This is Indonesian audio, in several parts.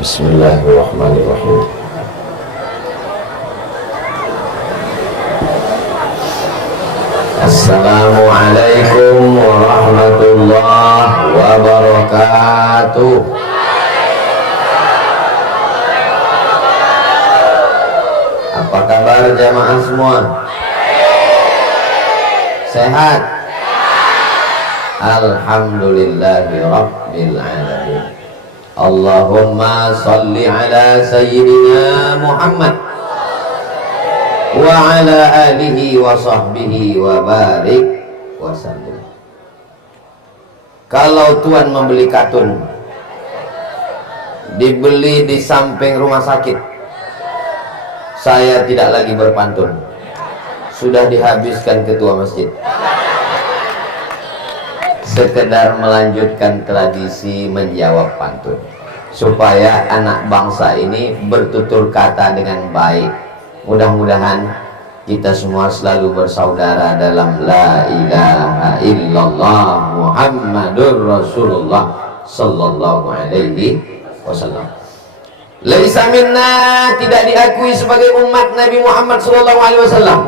Bismillahirrahmanirrahim. Assalamualaikum warahmatullahi wabarakatuh. Apa kabar jamaah semua? Sehat? Alhamdulillahi rabbil alamin. Allahumma salli ala sayyidina Muhammad wa ala alihi wa sahbihi wa barik wa sallim. Kalau Tuhan membeli katun, dibeli di samping rumah sakit, saya tidak lagi berpantun, sudah dihabiskan ketua masjid. Sekedar melanjutkan tradisi menjawab pantun supaya anak bangsa ini bertutur kata dengan baik. Mudah-mudahan kita semua selalu bersaudara dalam la ilaha illallah Muhammadur Rasulullah sallallahu alaihi wasallam. Laisa minna, tidak diakui sebagai umat Nabi Muhammad sallallahu alaihi wasallam,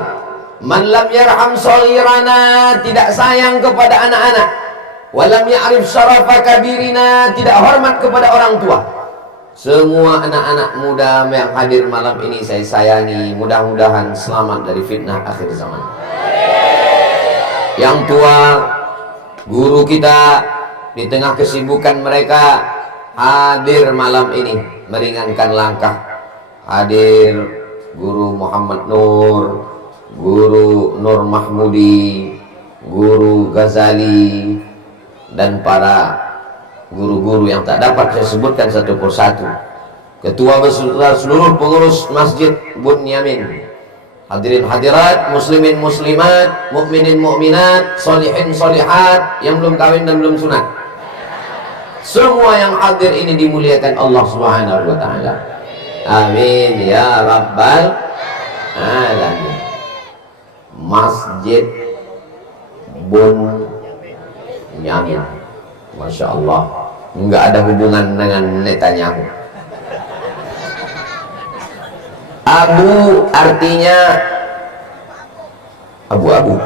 man lam yarham shaghirana, tidak sayang kepada anak-anak, walam ya'rif syarafa kabirina, tidak hormat kepada orang tua. Semua anak-anak muda yang hadir malam ini saya sayangi, mudah-mudahan selamat dari fitnah akhir zaman. Yang tua, guru kita, di tengah kesibukan mereka hadir malam ini meringankan langkah. Hadir Guru Muhammad Nur, Guru Nur Mahmudi, Guru Ghazali, dan para guru-guru yang tak dapat saya sebutkan satu persatu. Ketua besar seluruh pengurus Masjid Bunyamin, hadirin hadirat, muslimin muslimat, mukminin mukminat, solihin solihat, yang belum kawin dan belum sunat, semua yang hadir ini dimuliakan Allah Subhanahu wa taala. Amin ya rabbal alamin. Masjid Bunyamin, Masya Allah, nggak ada hubungan dengan Netanyahu. Abu artinya abu-abu.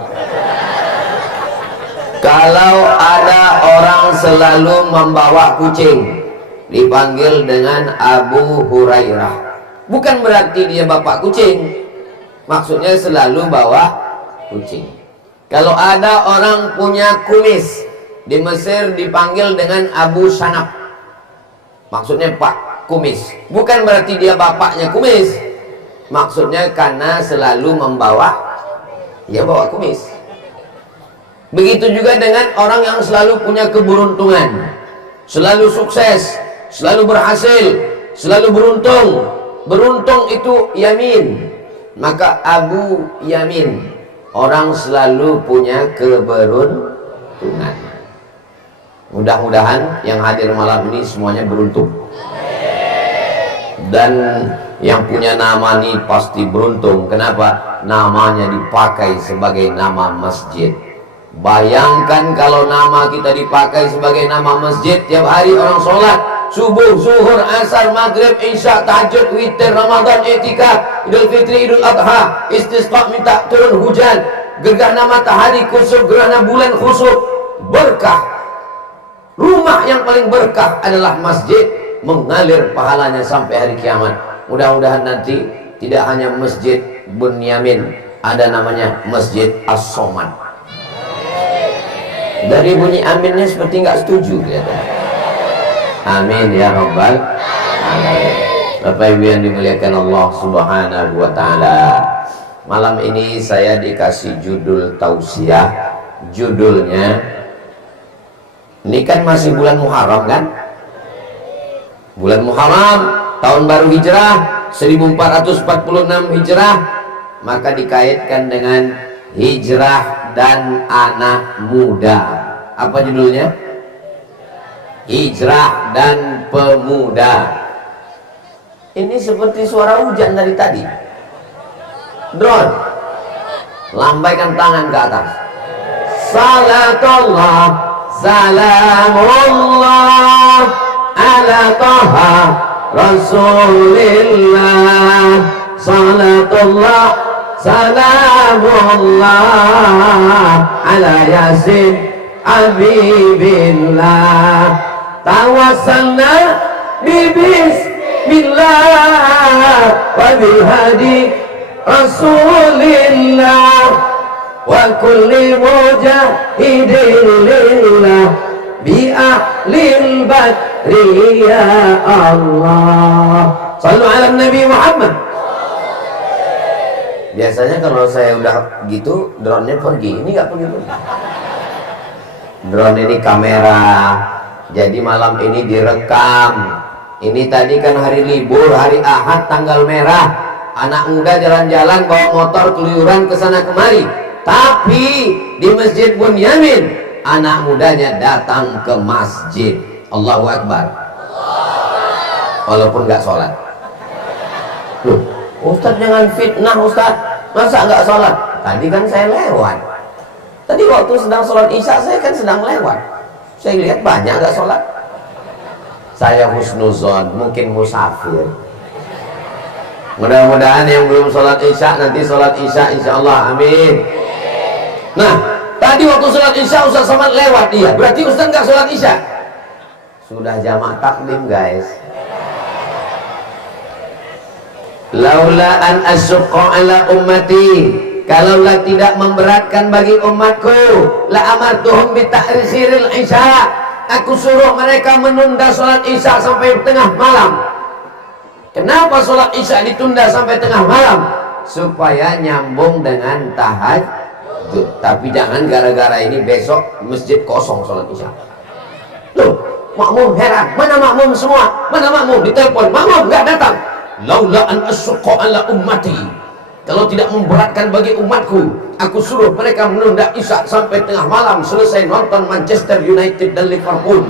Kalau ada orang selalu membawa kucing, dipanggil dengan Abu Hurairah. Bukan berarti dia bapak kucing, maksudnya selalu bawa kucing. Kalau ada orang punya kumis, di Mesir dipanggil dengan Abu Shanab, maksudnya Pak Kumis. Bukan berarti dia bapaknya kumis, maksudnya karena selalu membawa, ya bawa kumis. Begitu juga dengan orang yang selalu punya keberuntungan, selalu sukses, selalu berhasil, selalu beruntung. Beruntung itu yamin, maka Abu Yamin, orang selalu punya keberuntungan. Mudah-mudahan yang hadir malam ini semuanya beruntung, dan yang punya nama ini pasti beruntung. Kenapa? Namanya dipakai sebagai nama masjid. Bayangkan kalau nama kita dipakai sebagai nama masjid, tiap hari orang sholat subuh, zuhur, asar, maghrib, isya, tahajud, witir, ramadan, i'tikaf, idul fitri, idul adha, istisqa, minta turun hujan, gerhana matahari khusuf, gerhana bulan khusuf, berkah. Rumah yang paling berkah adalah masjid, mengalir pahalanya sampai hari kiamat. Mudah-mudahan nanti tidak hanya Masjid Bunyamin, ada namanya Masjid As-Somad. Dari bunyi aminnya seperti nggak setuju kelihatannya. Amin ya rabbal alamin. Bapak Ibu yang dimuliakan Allah Subhanahu wa taala, malam ini saya dikasih judul tausiah. Judulnya, ini kan masih bulan Muharram kan? Bulan Muharram, tahun baru Hijrah 1446 Hijrah, maka dikaitkan dengan hijrah dan anak muda. Apa judulnya? Hijrah dan pemuda. Ini seperti suara hujan dari tadi. Drone, lambaikan tangan ke atas. Salatullah, salamullah ala taha Rasulillah, salatullah salamullah ala yasin habibillah, tawassalna bismillah wa bihadi Rasulillah wa kulli mujahidin lillah bi ahlil badri ya Allah. Sallu ala Nabi Muhammad. Biasanya kalau saya udah gitu drone-nya pergi, ini nggak pergi. Drone ini kamera, jadi malam ini direkam. Ini tadi kan hari libur, hari Ahad tanggal merah. Anak muda jalan-jalan bawa motor keluyuran ke sana kemari. Tapi di Masjid Bunyamin, anak mudanya datang ke masjid. Allahu Akbar. Walaupun nggak sholat. Loh, Ustadz jangan fitnah Ustadz. Masa nggak sholat? Tadi kan saya lewat. Tadi waktu sedang sholat isya saya kan sedang lewat. Saya lihat banyak nggak sholat. Saya husnuzon, mungkin musafir. Mudah-mudahan yang belum sholat isya nanti sholat isya insya Allah, amin. Nah, tadi waktu sholat isya Ustaz Somad lewat dia, berarti Ustaz nggak sholat isya. Sudah jamak takdim guys. Laula an asyqa ala ummati, kalaulah tidak memberatkan bagi umatku, la amartuhum bi ta'khiril isya, aku suruh mereka menunda sholat isya sampai tengah malam. Kenapa sholat isya ditunda sampai tengah malam? Supaya nyambung dengan tahajud. Tapi jangan gara-gara ini besok masjid kosong sholat isya. Loh, makmum heran, mana makmum semua? Mana makmum? Ditelepon, makmum nggak datang. Laula an asyqa ala ummati, kalau tidak memberatkan bagi umatku, aku suruh mereka menunda isya sampai tengah malam, selesai nonton Manchester United dan Liverpool.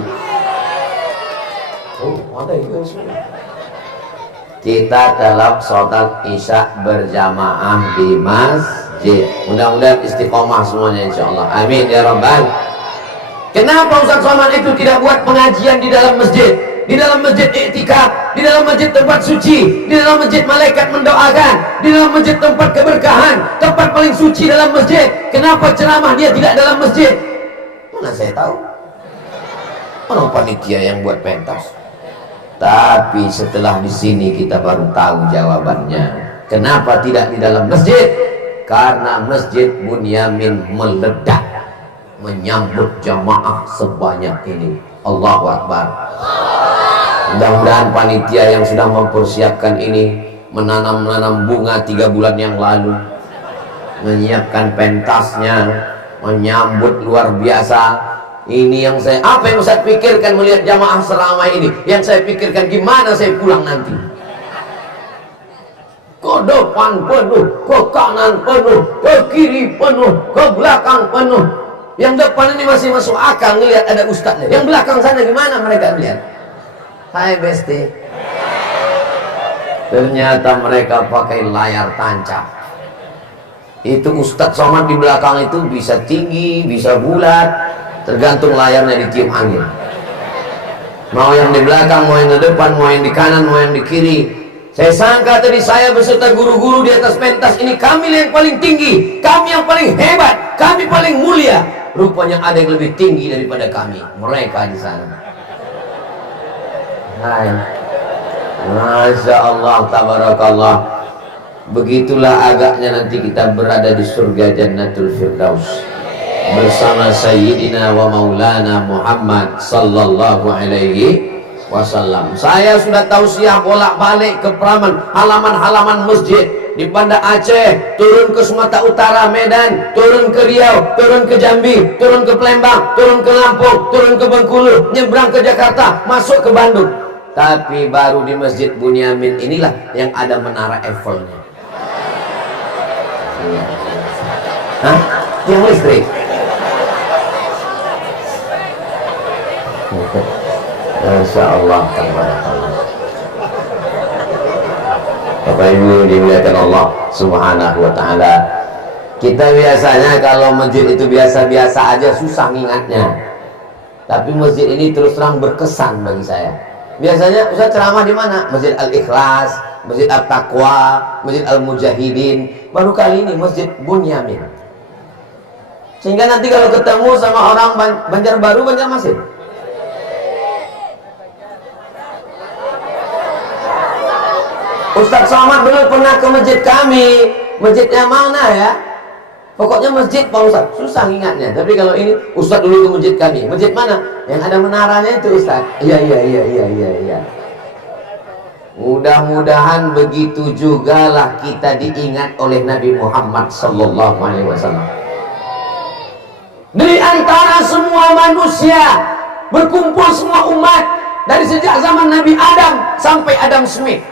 Oh, ada itu semua. Kita dalam sholat isya berjamaah di masjid. Mudah-mudahan istiqomah semuanya insya Allah, amin ya rabbal. Kenapa Ustaz Somad itu tidak buat pengajian di dalam masjid? Di dalam masjid iktikaf, di dalam masjid tempat suci, di dalam masjid malaikat mendoakan, di dalam masjid tempat keberkahan, tempat paling suci dalam masjid. Kenapa ceramah dia tidak dalam masjid? Mana saya tahu. Orang panitia yang buat pentas. Tapi setelah di sini kita baru tahu jawabannya. Kenapa tidak di dalam masjid? Karena Masjid Bunyamin meledak menyambut jamaah sebanyak ini. Allahu Akbar. Mudah-mudahan panitia yang sudah mempersiapkan ini, menanam bunga 3 bulan yang lalu, menyiapkan pentasnya, menyambut luar biasa. Ini yang saya, apa yang saya pikirkan melihat jamaah selama ini? Yang saya pikirkan gimana saya pulang nanti. Ke depan penuh, ke kanan penuh, ke kiri penuh, ke belakang penuh. Yang depan ini masih masuk akal ngelihat ada ustadznya. Yang belakang sana gimana mereka melihat? Hai Besti. Ternyata mereka pakai layar tancap. Itu Ustadz Somad di belakang itu bisa tinggi, bisa bulat. Tergantung layarnya ditiup angin. Mau yang di belakang, mau yang di depan, mau yang di kanan, mau yang di kiri. Saya sangka tadi saya beserta guru-guru di atas pentas ini, kami yang paling tinggi, kami yang paling hebat, kami paling mulia. Rupanya ada yang lebih tinggi daripada kami. Mereka di sana. Hai. Masya Allah, tabarakallah. Begitulah agaknya nanti kita berada di surga Jannatul Firdaus bersama Sayyidina wa Maulana Muhammad sallallahu alaihi wasallam. Saya sudah tausiah bolak-balik ke halaman-halaman masjid di Banda Aceh, turun ke Sumatera Utara, Medan, turun ke Riau, turun ke Jambi, turun ke Palembang, turun ke Lampung, turun ke Bengkulu, nyebrang ke Jakarta, masuk ke Bandung. Tapi baru di Masjid Bunyamin inilah yang ada menara Eiffel-nya. Hah? Yang listrik? Masya Allah, Bapak Ibu dimuliakan Allah Subhanahu wa ta'ala. Kita biasanya kalau masjid itu biasa-biasa aja susah ngingatnya. Tapi masjid ini terus terang berkesan bagi saya. Biasanya Ustaz ceramah di mana? Masjid Al-Ikhlas, Masjid Al-Taqwa, Masjid Al-Mujahidin. Baru kali ini Masjid Bunyamin. Sehingga nanti kalau ketemu sama orang Banjarbaru, Banjarmasin. Ustaz Somad dulu pernah ke masjid kami. Masjidnya mana ya? Pokoknya masjid Pak Ustaz. Susah ingatnya. Tapi kalau ini Ustaz dulu ke masjid kami. Masjid mana? Yang ada menaranya itu Ustaz. Iya. Mudah-mudahan begitu jugalah kita diingat oleh Nabi Muhammad sallallahu alaihi wasallam. Dari antara semua manusia berkumpul semua umat dari sejak zaman Nabi Adam sampai Adam Smith.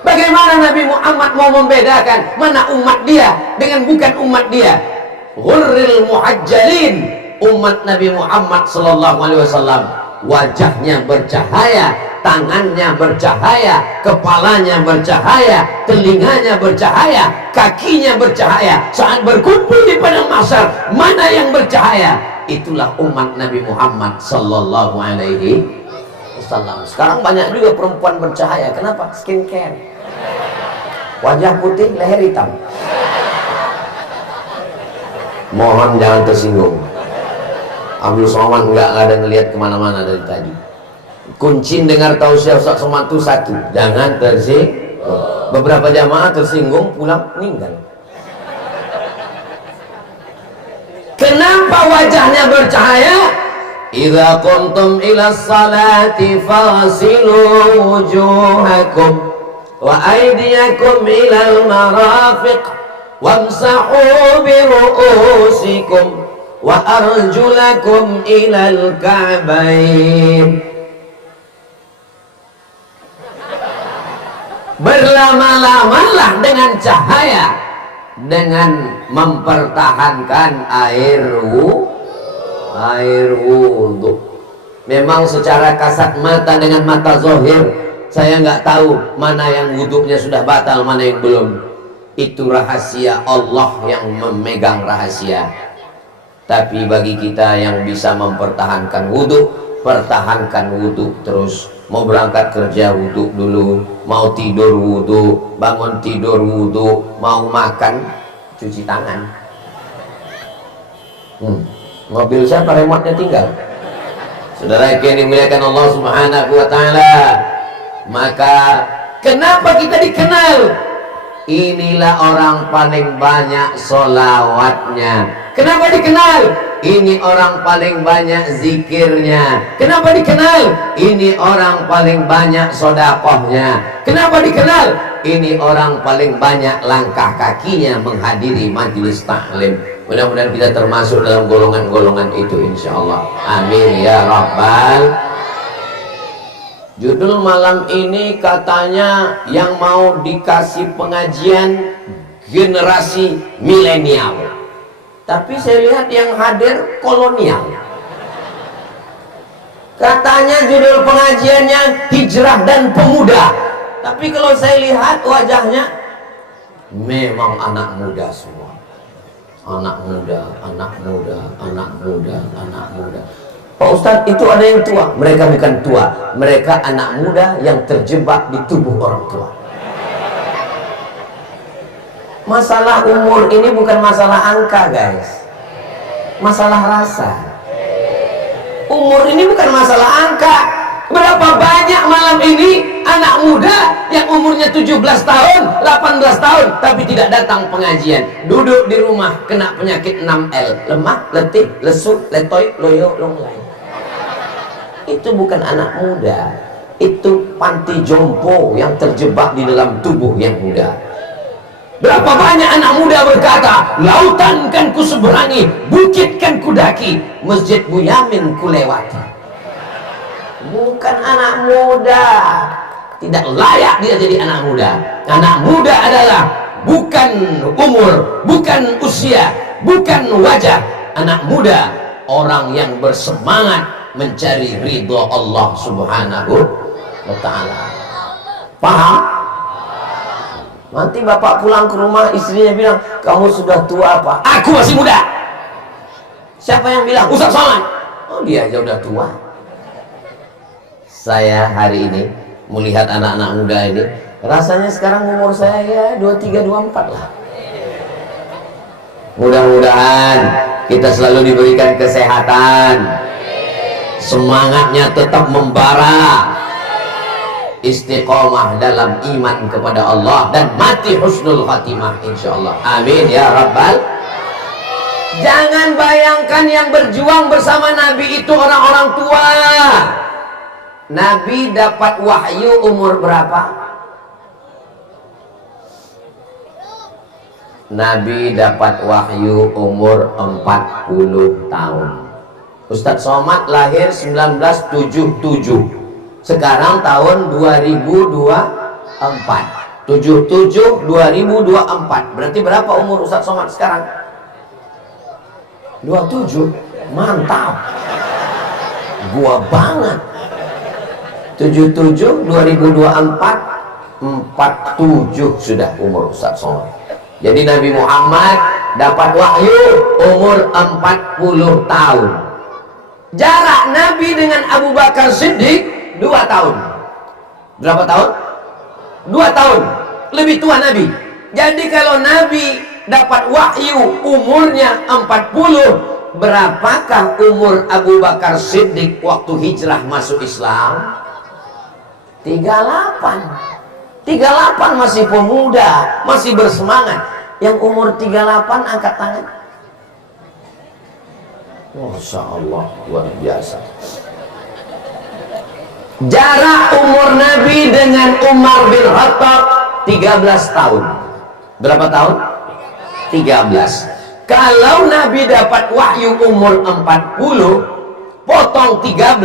Bagaimana Nabi Muhammad mau membedakan mana umat dia dengan bukan umat dia? Ghurril muhajjalin, umat Nabi Muhammad sallallahu alaihi wasallam wajahnya bercahaya, tangannya bercahaya, kepalanya bercahaya, telinganya bercahaya, kakinya bercahaya. Saat berkumpul di padang mahsyar, mana yang bercahaya? Itulah umat Nabi Muhammad sallallahu alaihi wasallam. Sekarang banyak juga perempuan bercahaya. Kenapa? Skincare. Wajah putih, leher hitam. Mohon jangan tersinggung. Abdul Somad nggak ada ngelihat kemana-mana dari tadi. Kunci dengar tausiah Ustaz Somad itu satu, jangan tersinggung. Beberapa jamaah tersinggung pulang meninggal. Kenapa wajahnya bercahaya? Idza qumtum ila salati fasilu wujuhakum wa aydiyakum ilal marafiq wamsahu bi ru'usikum wa arjulakum ilal ka'bain. Berlama-lamalah dengan cahaya, dengan mempertahankan air wudhu. Memang secara kasat mata dengan mata zahir saya nggak tahu mana yang wudhunya sudah batal, mana yang belum. Itu rahasia Allah yang memegang rahasia. Tapi bagi kita yang bisa mempertahankan wudhu, pertahankan wudhu terus. Mau berangkat kerja wudhu dulu, mau tidur wudhu, bangun tidur wudhu, mau makan cuci tangan. Mobil siapa remote-nya tinggal? Saudara yang dimuliakan Allah Subhanahu wa taala, maka kenapa kita dikenal? Inilah orang paling banyak sholawatnya. Kenapa dikenal? Ini orang paling banyak zikirnya. Kenapa dikenal? Ini orang paling banyak sodakohnya. Kenapa dikenal? Ini orang paling banyak langkah kakinya menghadiri majelis taklim. Mudah-mudahan kita termasuk dalam golongan-golongan itu insyaallah. Amin ya rabbal. Judul malam ini katanya yang mau dikasih pengajian generasi milenial. Tapi saya lihat yang hadir kolonial. Katanya judul pengajiannya hijrah dan pemuda. Tapi kalau saya lihat wajahnya memang anak muda semua. Anak muda, anak muda, anak muda, anak muda. Pak Ustadz, itu ada yang tua. Mereka bukan tua, mereka anak muda yang terjebak di tubuh orang tua. Masalah umur ini bukan masalah angka guys, masalah rasa. Umur ini bukan masalah angka. Berapa banyak malam ini anak muda yang umurnya 17 tahun, 18 tahun tapi tidak datang pengajian, duduk di rumah kena penyakit 6L, lemah, letih, lesu, letoy, loyo, longlai. Itu bukan anak muda, itu panti jompo yang terjebak di dalam tubuh yang muda. Berapa banyak anak muda berkata, lautan kan ku seberangi, bukit kan ku daki, Masjid Bunyamin ku lewati. Bukan anak muda, tidak layak dia jadi anak muda. Anak muda adalah bukan umur, bukan usia, bukan wajah. Anak muda orang yang bersemangat mencari ridho Allah Subhanahu wa ta'ala. Paham? Nanti bapak pulang ke rumah, istrinya bilang, kamu sudah tua apa? Aku masih muda. Siapa yang bilang? Ustaz Somad. Oh, dia aja udah tua. Saya hari ini melihat anak-anak muda ini, rasanya sekarang umur saya ya 23, 24 lah. Mudah-mudahan kita selalu diberikan kesehatan, semangatnya tetap membara, istiqomah dalam iman kepada Allah, dan mati husnul khatimah insyaallah. Amin ya rabbal. Jangan bayangkan yang berjuang bersama Nabi itu orang-orang tua. Nabi dapat wahyu umur berapa? Nabi dapat wahyu umur 40 tahun. Ustadz Somad lahir 1977. Sekarang tahun 2024. 77 2024. Berarti berapa umur Ustadz Somad sekarang? 27. Mantap. Gua banget. 77 2024 47 sudah umur Ustadz Somad. Jadi Nabi Muhammad dapat wahyu umur 40 tahun. Jarak Nabi dengan Abu Bakar Siddiq 2 tahun. Berapa tahun? 2 tahun. Lebih tua Nabi. Jadi kalau Nabi dapat wahyu umurnya 40, berapakah umur Abu Bakar Siddiq waktu hijrah masuk Islam? 38. 38 masih pemuda, masih bersemangat. Yang umur 38 angkat tangan. Masya Allah, luar biasa. Jarak umur Nabi dengan Umar bin Khattab 13 tahun. Berapa tahun? 13. Kalau Nabi dapat wahyu umur 40, potong 13,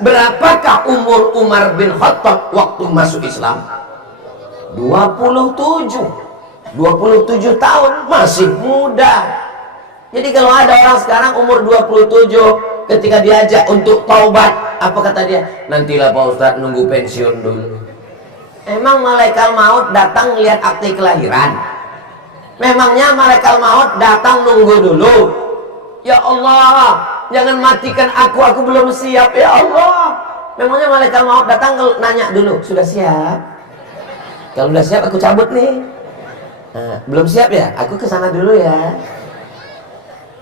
berapakah umur Umar bin Khattab waktu masuk Islam? 27 tahun, masih muda. Jadi kalau ada orang sekarang umur 27, ketika diajak untuk taubat, apa kata dia? Nantilah Pak Ustadz, nunggu pensiun dulu. Emang malaikat maut datang lihat akte kelahiran? Memangnya malaikat maut datang nunggu dulu? Ya Allah, jangan matikan aku belum siap ya Allah. Memangnya malaikat maut datang nanya dulu, sudah siap? Kalau udah siap aku cabut nih. Nah, belum siap ya? Aku kesana dulu ya.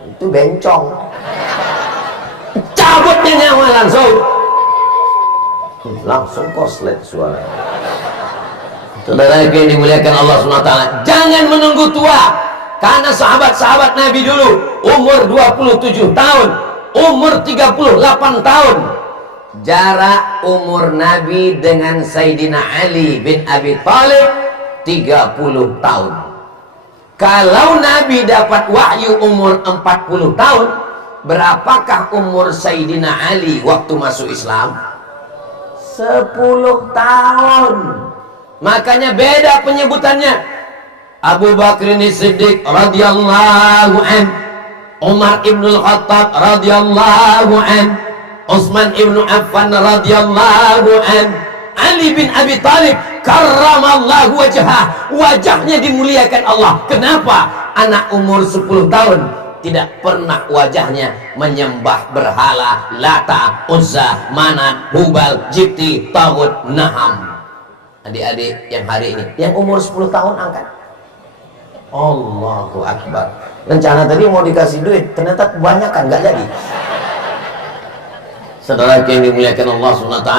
Itu bencong. Cabutnya nyawa langsung koslet suara. Saudara yang dimuliakan Allah SWT, jangan menunggu tua. Karena sahabat-sahabat Nabi dulu umur 27 tahun, umur 38 tahun. Jarak umur Nabi dengan Sayyidina Ali bin Abi Thalib 30 tahun. Kalau Nabi dapat wahyu umur 40 tahun, berapakah umur Sayyidina Ali waktu masuk Islam? 10 tahun. Makanya beda penyebutannya. Abu Bakr Siddiq radhiyallahu an, Umar ibnul Khattab radhiyallahu an, Utsman ibnu Affan radhiyallahu an, Ali bin Abi Thalib karramallahu wajhah, wajahnya dimuliakan Allah. Kenapa? Anak umur 10 tahun tidak pernah wajahnya menyembah berhala Lata, Uzza, Manat, Hubal, Jibti, Taghut, Naham. Adik-adik yang hari ini yang umur 10 tahun angkat. Allahu Akbar. Rencana tadi mau dikasih duit, ternyata kebanyakan, nggak jadi. Saudara yang dimuliakan Allah SWT,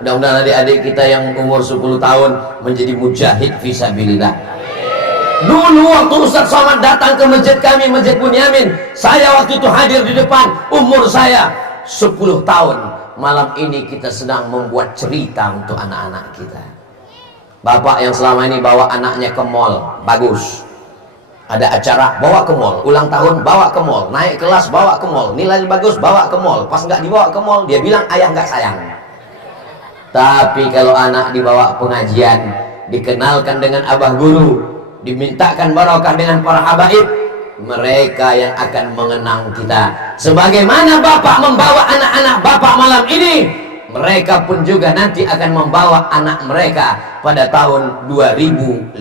mudah-mudahan adik-adik kita yang umur 10 tahun menjadi mujahid fisabilillah. Dulu waktu Ustadz Somad datang ke masjid kami, Masjid Bunyamin, saya waktu itu hadir di depan, umur saya 10 tahun. Malam ini kita sedang membuat cerita untuk anak-anak kita. Bapak yang selama ini bawa anaknya ke mall, bagus. Ada acara, bawa ke mall. Ulang tahun, bawa ke mall. Naik kelas, bawa ke mall. Nilai bagus, bawa ke mall. Pas nggak dibawa ke mall, dia bilang ayah nggak sayang. Tapi kalau anak dibawa pengajian, dikenalkan dengan abah guru, dimintakan barokah dengan para habaib, mereka yang akan mengenang kita. Sebagaimana bapak membawa anak-anak bapak malam ini, mereka pun juga nanti akan membawa anak mereka pada tahun 2054.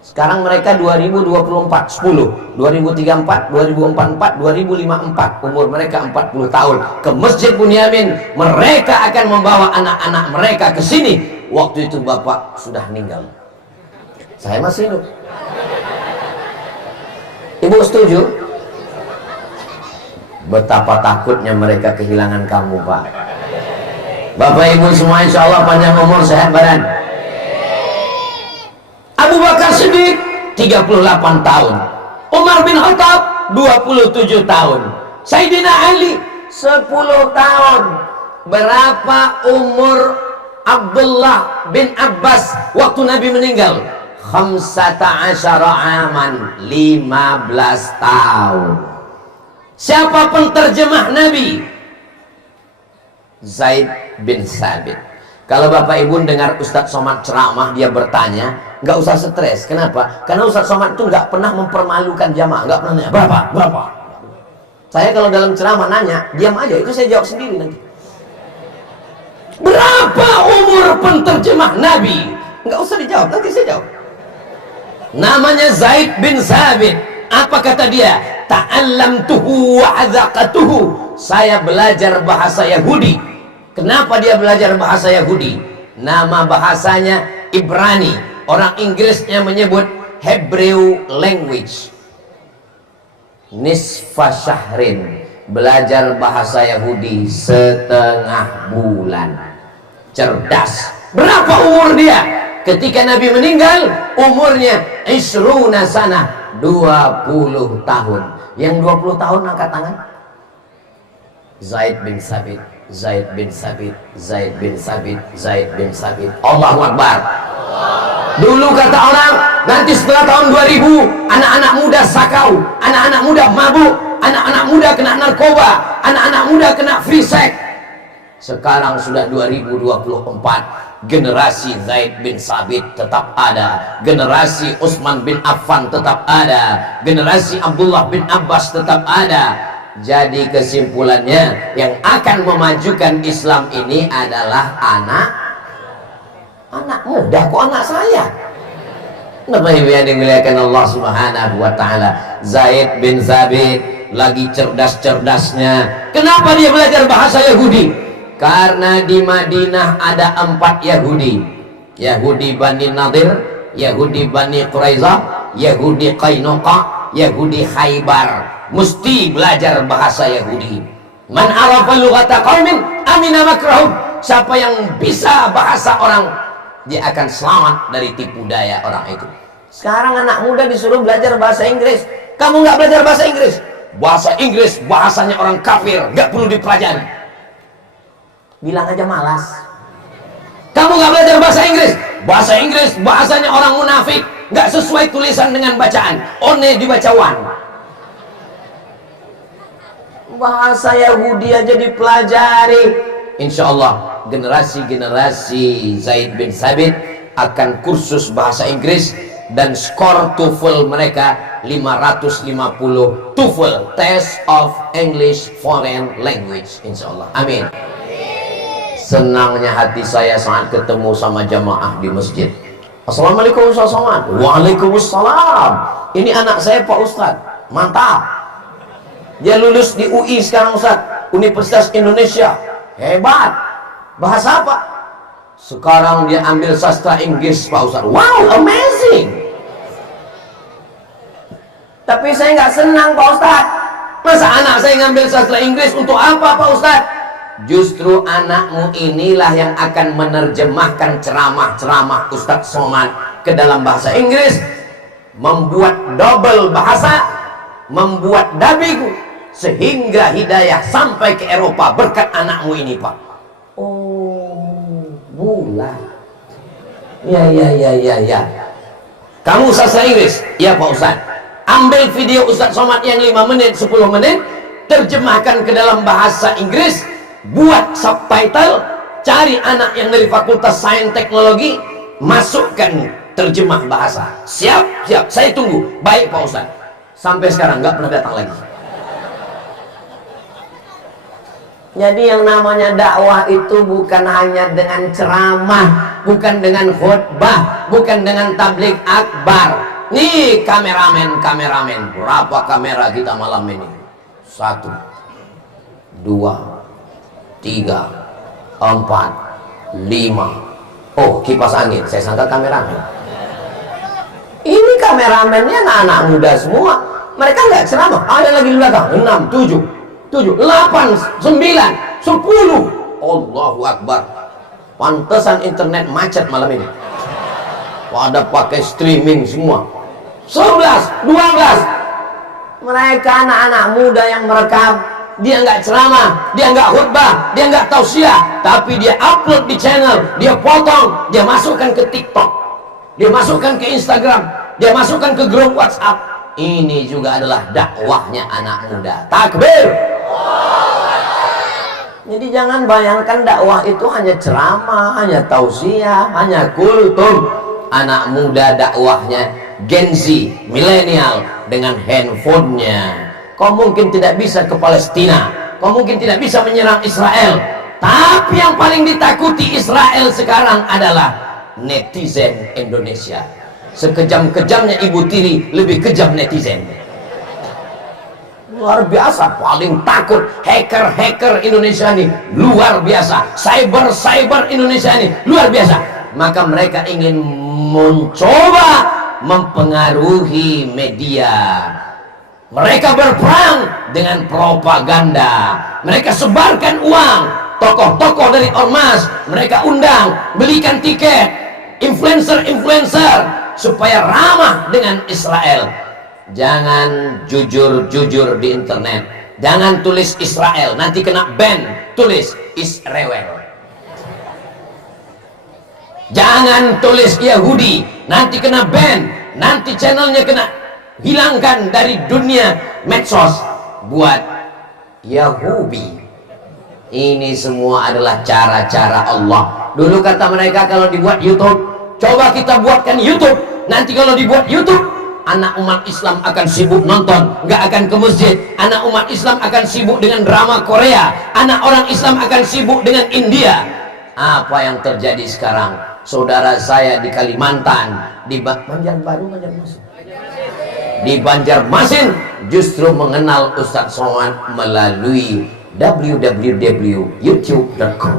Sekarang mereka 2024, 10, 2034, 2044, 2054, umur mereka 40 tahun. Ke Masjid Bunyamin, mereka akan membawa anak-anak mereka ke sini. Waktu itu bapak sudah meninggal. Saya masih hidup. Ibu setuju? Betapa takutnya mereka kehilangan kamu, Pak. Bapak Ibu semua insya Allah panjang umur, sehat badan. Abu Bakar Siddiq 38 tahun, Umar bin Khattab 27 tahun, Sayyidina Ali 10 tahun. Berapa umur Abdullah bin Abbas waktu Nabi meninggal? 15 aman, 15 tahun. Siapa penterjemah Nabi? Zaid bin Sabit. Kalau Bapak Ibu dengar Ustadz Somad ceramah, dia bertanya, nggak usah stres. Kenapa? Karena Ustadz Somad itu nggak pernah mempermalukan jamaah, nggak pernah nanya berapa. Saya kalau dalam ceramah nanya, diam aja, itu saya jawab sendiri nanti. Berapa umur penterjemah Nabi? Nggak usah dijawab, nanti saya jawab. Namanya Zaid bin Sabit. Apa kata dia? Ta'allamtuhu wa azaqatuhu. Saya belajar bahasa Yahudi. Kenapa dia belajar bahasa Yahudi? Nama bahasanya Ibrani. Orang Inggrisnya menyebut Hebrew language. Nisfa syahrin. Belajar bahasa Yahudi setengah bulan. Cerdas. Berapa umur dia? Ketika Nabi meninggal, umurnya isruna sanah, 20 tahun. Yang 20 tahun angkat tangan. Zaid bin Sabit, Zaid bin Sabit, Zaid bin Sabit, Zaid bin Sabit. Allahu Akbar. Dulu kata orang, nanti setelah tahun 2000, anak-anak muda sakau, anak-anak muda mabuk, anak-anak muda kena narkoba, anak-anak muda kena free sex. Sekarang sudah 2024. Generasi Zaid bin Sabit tetap ada, generasi Utsman bin Affan tetap ada, generasi Abdullah bin Abbas tetap ada. Jadi kesimpulannya, yang akan memajukan Islam ini adalah anak muda. Kok anak saya? Bapak Ibu yang dimuliakan Allah Subhanahu wa taala, Zaid bin Sabit lagi cerdas-cerdasnya. Kenapa dia belajar bahasa Yahudi? Karena di Madinah ada 4 Yahudi. Yahudi Bani Nadir, Yahudi Bani Quraizah, Yahudi Qainuqa, Yahudi Khaybar. Mesti belajar bahasa Yahudi. Man arafa lughata qaumin amina makrahum. Siapa yang bisa bahasa orang, dia akan selamat dari tipu daya orang itu. Sekarang anak muda disuruh belajar bahasa Inggris. Kamu nggak belajar bahasa Inggris? Bahasa Inggris bahasanya orang kafir, nggak perlu dipelajari. Bilang aja malas. Kamu nggak belajar bahasa Inggris? Bahasa Inggris bahasanya orang munafik, nggak sesuai tulisan dengan bacaan. One dibaca wan. Bahasa Yahudi aja dipelajari. Insya Allah generasi-generasi Zaid bin Sabit akan kursus bahasa Inggris, dan skor TOEFL mereka 550. TOEFL, Test of English Foreign Language. Insya Allah. Amin. Senangnya hati saya saat ketemu sama jamaah di masjid. Assalamualaikum Ustaz Somad. Waalaikumsalam. Ini anak saya Pak Ustadz. Mantap. Dia lulus di UI sekarang Ustaz, Universitas Indonesia. Hebat. Bahasa apa? Sekarang dia ambil sastra Inggris Pak Ustadz. Wow, amazing. Tapi saya nggak senang Pak Ustadz. Masa anak saya ngambil sastra Inggris untuk apa Pak Ustadz? Justru anakmu inilah yang akan menerjemahkan ceramah-ceramah Ustadz Somad ke dalam bahasa Inggris, membuat double bahasa, membuat dubbing, sehingga hidayah sampai ke Eropa berkat anakmu ini Pak. Oh, bulan. Ya. Kamu sastra Inggris? Ya Pak Ustadz. Ambil video Ustadz Somad yang 5 menit, 10 menit, terjemahkan ke dalam bahasa Inggris, buat subtitle, cari anak yang dari Fakultas Sains Teknologi, masukkan terjemah bahasa. Siap, saya tunggu. Baik Pak Ustaz. Sampai sekarang nggak pernah datang lagi. Jadi yang namanya dakwah itu bukan hanya dengan ceramah, bukan dengan khutbah, bukan dengan tabligh akbar. Nih kameramen, berapa kamera kita malam ini? 1, 2, 3, 4, 5. Oh, kipas angin, saya sangka kameramen. Ini kameramennya anak-anak muda semua. Mereka nggak ceramah. Ada lagi di belakang 6, 7, 8, 9, 10. Allahu Akbar. Pantesan internet macet malam ini. Pada pakai streaming semua. 11, 12. Mereka anak-anak muda yang merekam. Dia nggak ceramah, dia nggak khutbah, dia nggak tausiah, tapi dia upload di channel, dia potong, dia masukkan ke TikTok, dia masukkan ke Instagram, dia masukkan ke grup WhatsApp. Ini juga adalah dakwahnya anak muda. Takbir. Jadi jangan bayangkan dakwah itu hanya ceramah, hanya tausiah, hanya kultum. Anak muda dakwahnya Gen Z, milenial, dengan handphonenya. Kau mungkin tidak bisa ke Palestina, kau mungkin tidak bisa menyerang Israel, tapi yang paling ditakuti Israel sekarang adalah netizen Indonesia. Sekejam-kejamnya ibu tiri, lebih kejam netizen. Luar biasa, paling takut hacker Indonesia ini, luar biasa. Cyber Indonesia ini luar biasa. Maka mereka ingin mencoba mempengaruhi media. Mereka berperang dengan propaganda. Mereka sebarkan uang. Tokoh-tokoh dari ormas mereka undang, belikan tiket. Influencer supaya ramah dengan Israel. Jangan jujur-jujur di internet. Jangan tulis Israel, nanti kena ban. Tulis Israel. Jangan tulis Yahudi, nanti kena ban. Nanti channelnya kena hilangkan dari dunia medsos. Buat Yahudi. Ini semua adalah cara-cara Allah. Dulu kata mereka kalau dibuat YouTube, coba kita buatkan YouTube. Nanti kalau dibuat YouTube, anak umat Islam akan sibuk nonton, nggak akan ke masjid. Anak umat Islam akan sibuk dengan drama Korea. Anak orang Islam akan sibuk dengan India. Apa yang terjadi sekarang? Saudara saya di Kalimantan, di Banjarmasin, di Banjarmasin justru mengenal Ustadz Somad melalui www.youtube.com.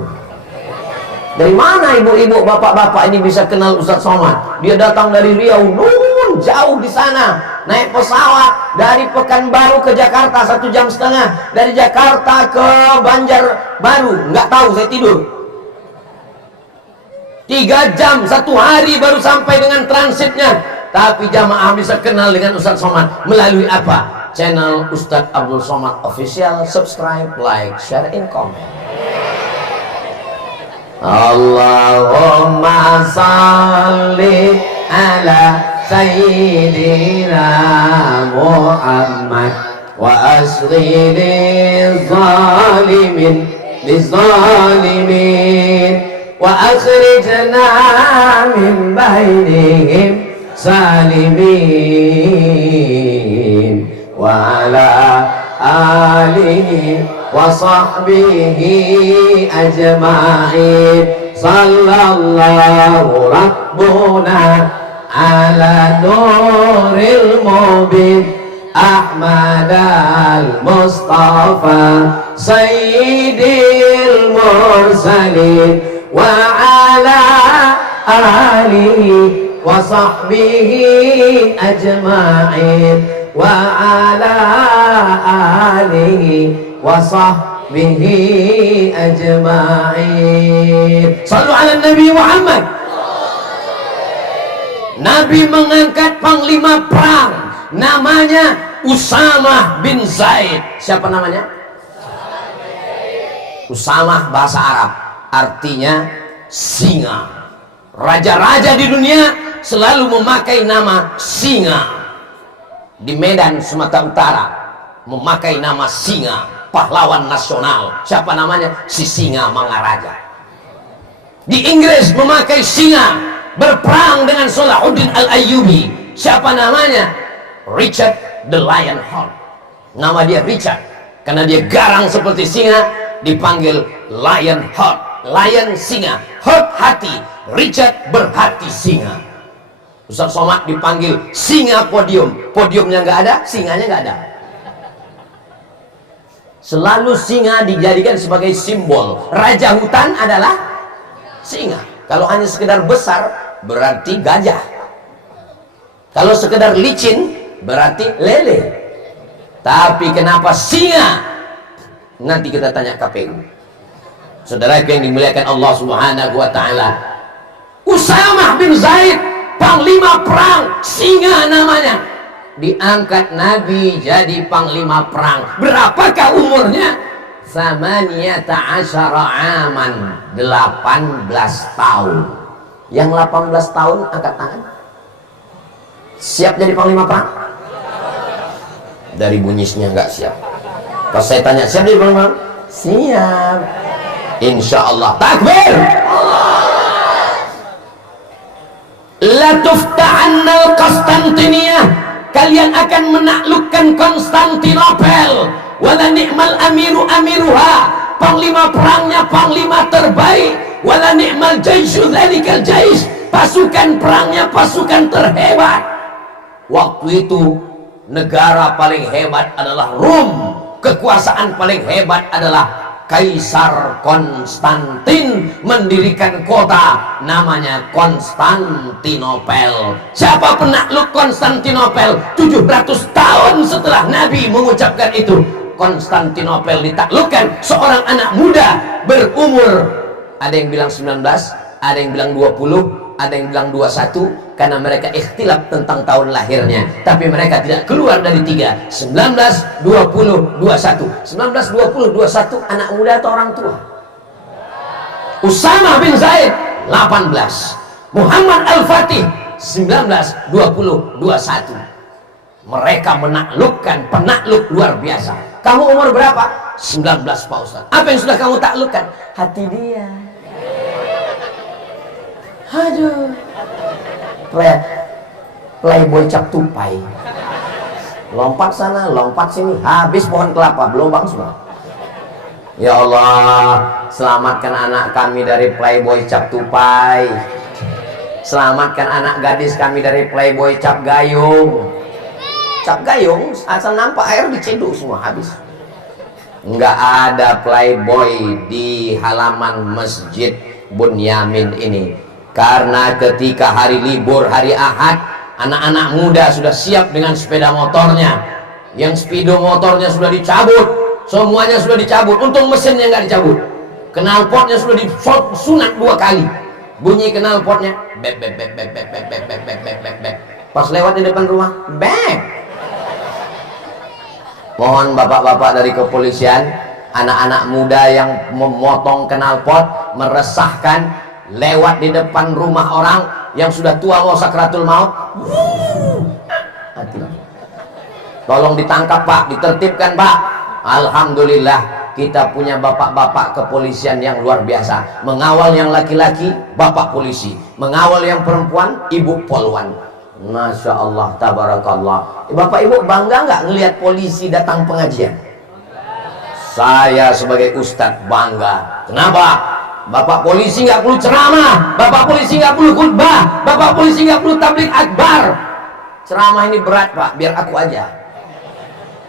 Dari mana ibu-ibu, bapak-bapak ini bisa kenal Ustadz Somad? Dia datang dari Riau, jauh di sana, naik pesawat dari Pekanbaru ke Jakarta 1,5 jam, dari Jakarta ke Banjarbaru, nggak tahu, saya tidur 3 jam, 1 hari baru sampai dengan transitnya. Tapi jamaah bisa kenal dengan Ustadz Somad melalui apa? Channel Ustadz Abdul Somad Official. Subscribe, like, share, and comment. Allahumma salli ala Sayyidina Muhammad wa asghil zalimin bizalimin wa akhrijna min bainihim salimin wa ala alihi wa sahbihi ajma'in. Sallallahu rabbuna ala nuril mubin Ahmad al-Mustafa sayyidil mursalin wa ala alihi wa sahbihi ajma'in wa ala alihi wa sahbihi ajma'in. Sallu ala Nabi Muhammad. Nabi mengangkat panglima perang, namanya Usamah bin Zaid. Siapa namanya? Usamah bahasa Arab artinya singa. Raja-raja di dunia selalu memakai nama singa. Di Medan, Sumatera Utara, memakai nama singa, pahlawan nasional. Siapa namanya? Si Singa Mangaraja. Di Inggris memakai singa, berperang dengan Salahuddin Al-Ayyubi. Siapa namanya? Richard the Lionheart. Nama dia Richard karena dia garang seperti singa, dipanggil Lionheart. Lion singa, heart hati. Richard berhati singa. Ustaz Somad dipanggil singa podium, podiumnya nggak ada, singanya nggak ada. Selalu singa dijadikan sebagai simbol. Raja hutan adalah singa. Kalau hanya sekedar besar berarti gajah. Kalau sekedar licin berarti lele. Tapi kenapa singa? Nanti kita tanya KPU. Saudara yang dimuliakan Allah Subhanahu wa taala. Usamah bin Zaid, panglima perang, singa namanya. Diangkat Nabi jadi panglima perang. Berapakah umurnya? 18 aman, 18 tahun. Yang 18 tahun angkat tangan. Siap jadi panglima perang? Dari bunyinya nggak siap. Pas saya tanya siap jadi panglima perang? Siap. Insya Allah. Takbir. La tufta'annal Konstantiniyah, kalian akan menaklukkan Konstantinopel. Wala ni'mal amiru amiruha, panglima perangnya panglima terbaik. Wala ni'mal jaisyu dzalikal jais, pasukan perangnya pasukan terhebat. Waktu itu negara paling hebat adalah Rom, kekuasaan paling hebat adalah Kaisar Konstantin, mendirikan kota namanya Konstantinopel. Siapa penakluk Konstantinopel? 700 tahun setelah Nabi mengucapkan itu, Konstantinopel ditaklukkan. Seorang anak muda berumur, ada yang bilang 19, ada yang bilang 20, ada yang bilang 21, karena mereka ikhtilaf tentang tahun lahirnya, tapi mereka tidak keluar dari 3, 19, 20, 21. 19, 20, 21 anak muda atau orang tua? Usamah bin Zaid 18, Muhammad Al-Fatih 19, 20, 21. Mereka menaklukkan, penakluk luar biasa. Kamu umur berapa? 19 Pak Ustaz. Apa yang sudah kamu taklukkan? Hati dia. Aduh, playboy cap tupai, lompat sana lompat sini, habis pohon kelapa berlubang semua. Ya Allah, selamatkan anak kami dari playboy cap tupai, selamatkan anak gadis kami dari playboy cap gayung. Cap gayung asal nampak air diciduk semua, habis. Nggak ada playboy di halaman Masjid Bunyamin ini. Karena ketika hari libur, hari Ahad, anak-anak muda sudah siap dengan sepeda motornya. Yang speedo motornya sudah dicabut, semuanya sudah dicabut. Untung mesinnya nggak dicabut. Knalpotnya sudah disunat 2 kali. Bunyi knalpotnya, bep bep bep bep bep bep bep bep bep bep bep. Pas lewat di depan rumah, bep. Mohon bapak-bapak dari kepolisian, anak-anak muda yang memotong knalpot, meresahkan, lewat di depan rumah orang yang sudah tua mau sakratul maut, tolong ditangkap Pak, ditertibkan Pak. Alhamdulillah kita punya bapak-bapak kepolisian yang luar biasa. Mengawal yang laki-laki bapak polisi, mengawal yang perempuan ibu polwan. Masya Allah, tabarakallah. Bapak ibu bangga nggak ngelihat polisi datang pengajian? Saya sebagai ustadz bangga. Kenapa? Bapak polisi nggak perlu ceramah, bapak polisi nggak perlu khutbah, bapak polisi nggak perlu tabligh akbar. Ceramah ini berat Pak, biar aku aja.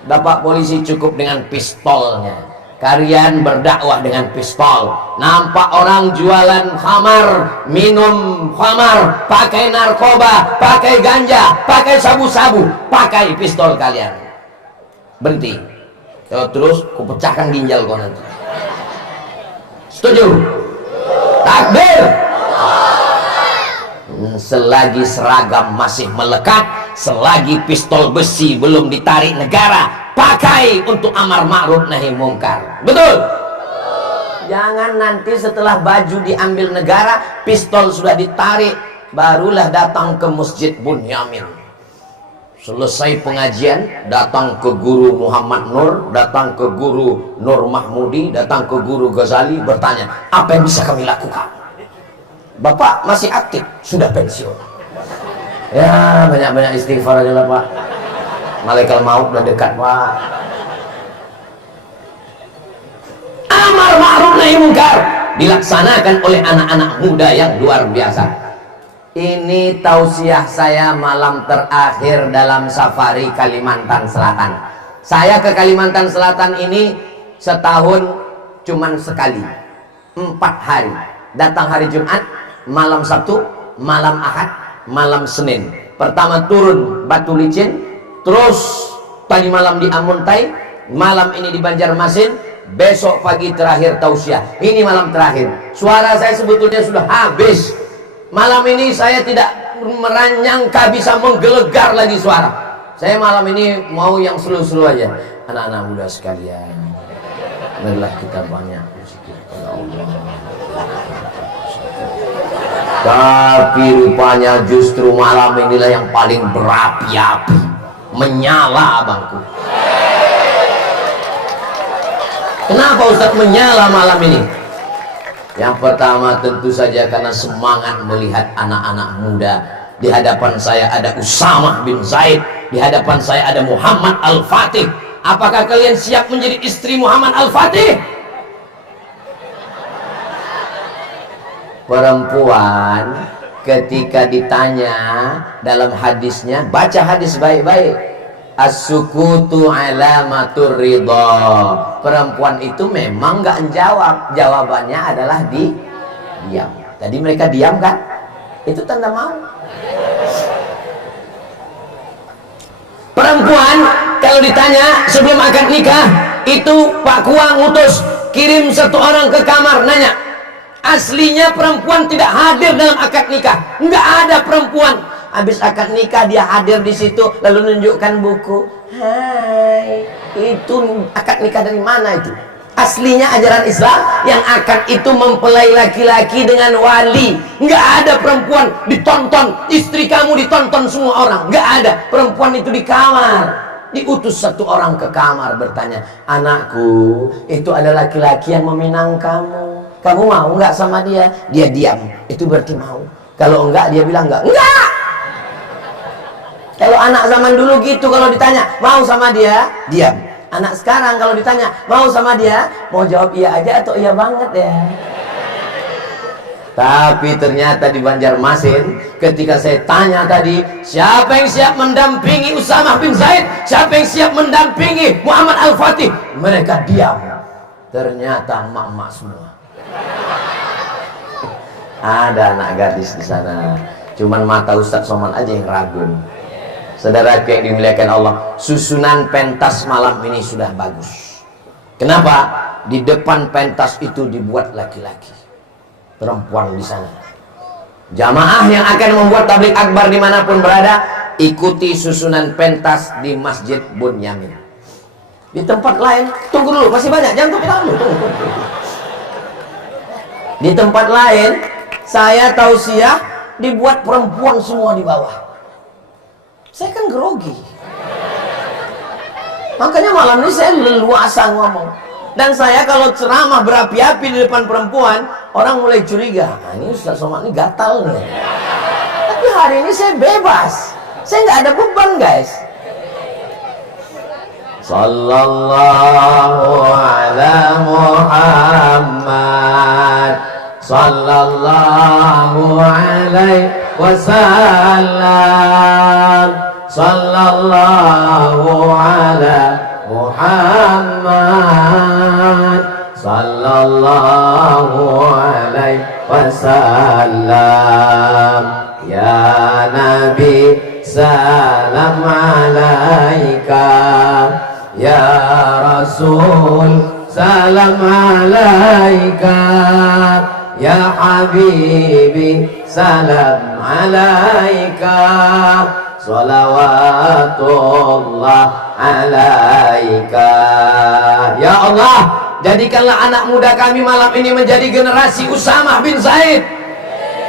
Bapak polisi cukup dengan pistolnya. Kalian berdakwah dengan pistol. Nampak orang jualan khamar, minum khamar, pakai narkoba, pakai ganja, pakai sabu-sabu, pakai pistol kalian. Berhenti. Terus kupecahkan ginjal kau nanti. Setuju? Takbir. Selagi seragam masih melekat, selagi pistol besi belum ditarik negara, pakai untuk amar ma'ruf nahi mungkar. Betul? Jangan nanti setelah baju diambil negara, pistol sudah ditarik, barulah datang ke Masjid Bunyamin. Selesai pengajian, datang ke guru Muhammad Nur, datang ke guru Nur Mahmudi, datang ke guru Ghazali, bertanya, apa yang bisa kami lakukan? Bapak masih aktif, sudah pensiun. Ya, banyak-banyak istighfar aja lah Pak. Malaikat maut udah dekat Pak. Amar ma'ruf nahi mungkar dilaksanakan oleh anak-anak muda yang luar biasa. Ini tausiah saya malam terakhir dalam safari Kalimantan Selatan. Saya ke Kalimantan Selatan ini setahun cuman sekali, 4 hari. Datang hari Jumat, malam Sabtu, malam Ahad, malam Senin. Pertama turun Batu Licin, terus tadi malam di Amuntai, malam ini di Banjarmasin, besok pagi terakhir tausiah. Ini malam terakhir. Suara saya sebetulnya sudah habis. Malam ini saya tidak menyangka bisa menggelegar lagi suara. Saya malam ini mau yang slow-slow aja. Anak-anak muda sekalian, marilah kita banyak berzikir kepada Allah. Tapi rupanya justru malam inilah yang paling berapi-api, menyala abangku. Kenapa Ustaz menyala malam ini? Yang pertama tentu saja karena semangat melihat anak-anak muda. Di hadapan saya ada Usamah bin Zaid, di hadapan saya ada Muhammad Al-Fatih. Apakah kalian siap menjadi istri Muhammad Al-Fatih? Perempuan ketika ditanya dalam hadisnya, baca hadis baik-baik, as-sukutu alamatur ridha. Perempuan itu memang nggak jawab, jawabannya adalah diam. Tadi mereka diam kan? Itu tanda mau. Perempuan kalau ditanya sebelum akad nikah, itu Pak Kuang ngutus kirim 1 orang ke kamar nanya, aslinya perempuan tidak hadir dalam akad nikah. Nggak ada perempuan. Habis akad nikah dia hadir di situ lalu nunjukkan buku. Hai, itu akad nikah dari mana itu? Aslinya ajaran Islam yang akad itu mempelai laki-laki dengan wali. Nggak ada perempuan ditonton, istri kamu ditonton semua orang. Nggak ada. Perempuan itu di kamar. Diutus 1 orang ke kamar bertanya, anakku, itu ada laki-laki yang meminang kamu. Kamu mau nggak sama dia? Dia diam. Itu berarti mau. Kalau enggak, dia bilang enggak. Enggak! Kalau anak zaman dulu gitu, kalau ditanya, mau sama dia? Diam. Anak sekarang kalau ditanya, mau sama dia? Mau jawab iya aja atau iya banget ya? Tapi ternyata di Banjarmasin, ketika saya tanya tadi, siapa yang siap mendampingi Usamah bin Zaid? Siapa yang siap mendampingi Muhammad Al-Fatih? Mereka diam. Ternyata emak-emak semua. Ada anak gadis di sana, cuman mata Ustadz Somad aja yang ragu. Saudara yang dimuliakan Allah, susunan pentas malam ini sudah bagus. Kenapa? Di depan pentas itu dibuat laki-laki, perempuan di sana. Jamaah yang akan membuat tablik akbar dimanapun berada, ikuti susunan pentas di Masjid Bunyamin. Di tempat lain, tunggu dulu, masih banyak, jangan tunggu. Di tempat lain, saya tausiah dibuat perempuan semua di bawah. Saya kan grogi. Makanya malam ini saya leluasa ngomong. Dan saya kalau ceramah berapi-api di depan perempuan, orang mulai curiga. Nah, ini Ustaz Somad ini gatal nih. Tapi hari ini saya bebas. Saya nggak ada beban, guys. Sallallahu ala Muhammad, sallallahu alaihi wasallam, sallallahu ala Muhammad, sallallahu alaihi wasallam. Ya Nabi, salam alaika. Ya Rasul, salam alaika. Ya Habibi, salam alaika. Salawatullah alaika. Ya Allah, jadikanlah anak muda kami malam ini menjadi generasi Usamah bin Zaid.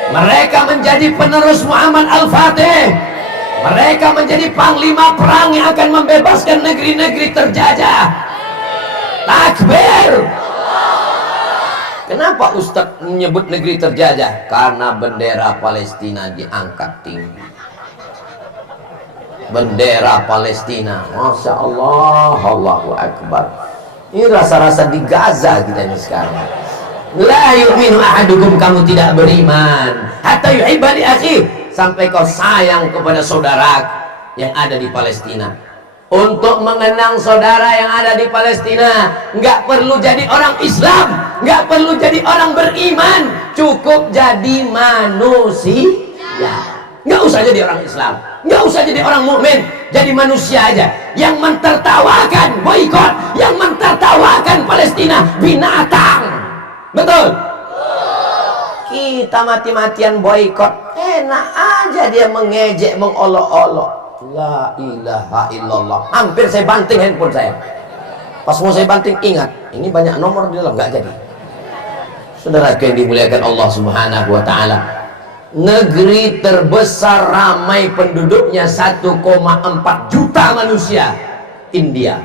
Mereka menjadi penerus Muhammad Al-Fatih. Mereka menjadi panglima perang yang akan membebaskan negeri-negeri terjajah. Takbir. Kenapa Ustadz menyebut negeri terjajah? Karena bendera Palestina diangkat tinggi. Bendera Palestina, Masya Allah, Allahu Akbar. Ini rasa-rasa di Gaza kita ini sekarang. La yu'minu ahadukum, kamu tidak beriman hatta yuhibba li akhihi, sampai kau sayang kepada saudara yang ada di Palestina. Untuk mengenang saudara yang ada di Palestina, nggak perlu jadi orang Islam, nggak perlu jadi orang beriman, cukup jadi manusia. Nggak usah jadi orang Islam, nggak usah jadi orang mukmin, jadi manusia aja yang mentertawakan boikot, yang mentertawakan Palestina, binatang. Betul? Kita mati-matian boikot, enak aja dia mengejek, mengolok-olok. La ilaha illallah. Hampir saya banting handphone saya. Pas mau saya banting, ingat ini banyak nomor di dalam, nggak jadi. Saudara yang dimuliakan Allah Subhanahu wa taala, negeri terbesar ramai penduduknya 1,4 juta manusia, India.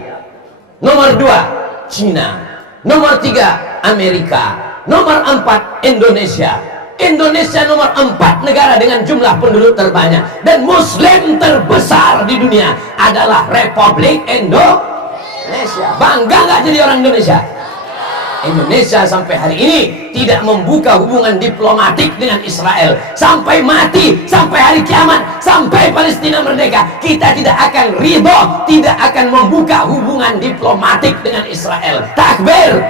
Nomor 2 Cina, nomor 3 Amerika, nomor 4 Indonesia. Indonesia nomor 4 negara dengan jumlah penduduk terbanyak, dan Muslim terbesar di dunia adalah Republik Indonesia. Bangga nggak jadi orang Indonesia? Indonesia sampai hari ini tidak membuka hubungan diplomatik dengan Israel. Sampai mati, sampai hari kiamat, sampai Palestina merdeka, kita tidak akan ridho, tidak akan membuka hubungan diplomatik dengan Israel. Takbir.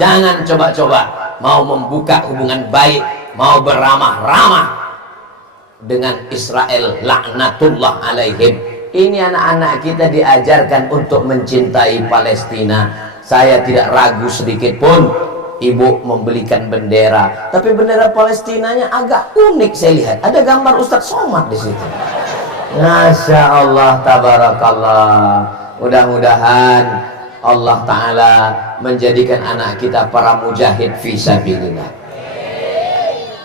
Jangan coba-coba mau membuka hubungan baik, mau beramah-ramah dengan Israel, laknatullah alaihim. Ini anak-anak kita diajarkan untuk mencintai Palestina. Saya tidak ragu sedikit pun ibu membelikan bendera, tapi bendera Palestinanya agak unik. Saya lihat ada gambar Ustadz Somad di situ. Masya Allah, tabarakallah. Mudah-mudahan Allah Ta'ala menjadikan anak kita para mujahid fisabilillah.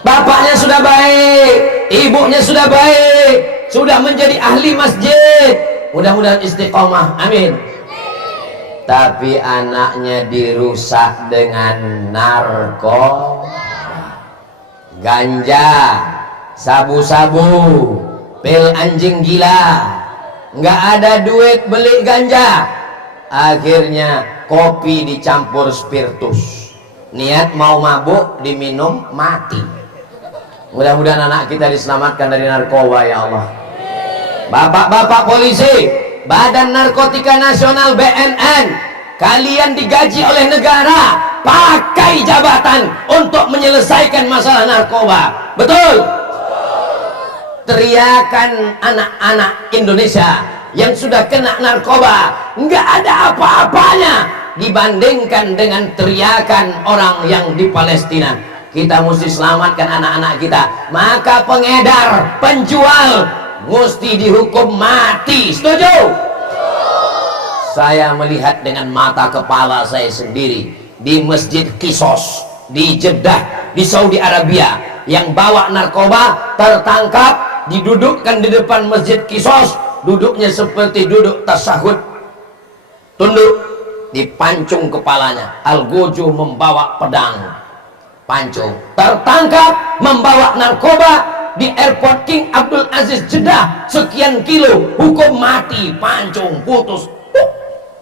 Bapaknya sudah baik, ibunya sudah baik, sudah menjadi ahli masjid, mudah-mudahan istiqomah, amin. Tapi anaknya dirusak dengan narkoba, ganja, sabu-sabu, pil anjing gila. Nggak ada duit beli ganja, akhirnya kopi dicampur spiritus, niat mau mabuk, diminum, mati. Mudah-mudahan anak kita diselamatkan dari narkoba, ya Allah. Bapak-bapak polisi, Badan Narkotika Nasional BNN, kalian digaji oleh negara, pakai jabatan untuk menyelesaikan masalah narkoba. Betul? Teriakan anak-anak Indonesia yang sudah kena narkoba nggak ada apa-apanya dibandingkan dengan teriakan orang yang di Palestina. Kita mesti selamatkan anak-anak kita, maka pengedar, penjual mesti dihukum mati. Setuju? Saya melihat dengan mata kepala saya sendiri di Masjid Qisas di Jeddah di Saudi Arabia, yang bawa narkoba tertangkap, didudukkan di depan Masjid Qisas, duduknya seperti duduk tasyahud, tunduk, dipancung kepalanya. Al-Gojo membawa pedang, pancung, tertangkap membawa narkoba di airport King Abdul Aziz Jeddah, sekian kilo, hukum mati, pancung, putus.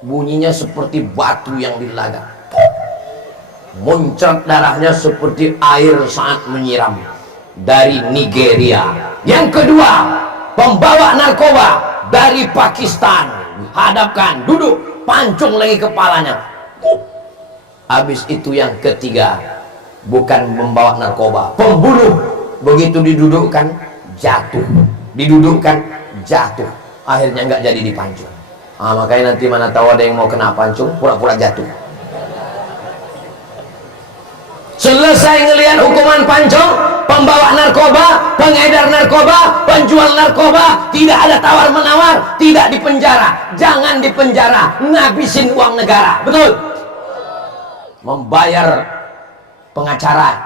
Bunyinya seperti batu yang dilaga, muncrat darahnya seperti air saat menyiram. Dari Nigeria. Yang kedua, pembawa narkoba dari Pakistan, hadapkan, duduk, pancung lagi kepalanya. Habis itu yang ketiga, bukan membawa narkoba, pembunuh. Begitu didudukkan, jatuh, didudukkan, jatuh, akhirnya nggak jadi dipancung. Makanya nanti mana tahu ada yang mau kena pancung, pura-pura jatuh. Selesai ngelihat hukuman pancung, pembawa narkoba, pengedar narkoba, penjual narkoba, tidak ada tawar-menawar, tidak dipenjara. Jangan dipenjara, ngabisin uang negara. Betul? Membayar pengacara,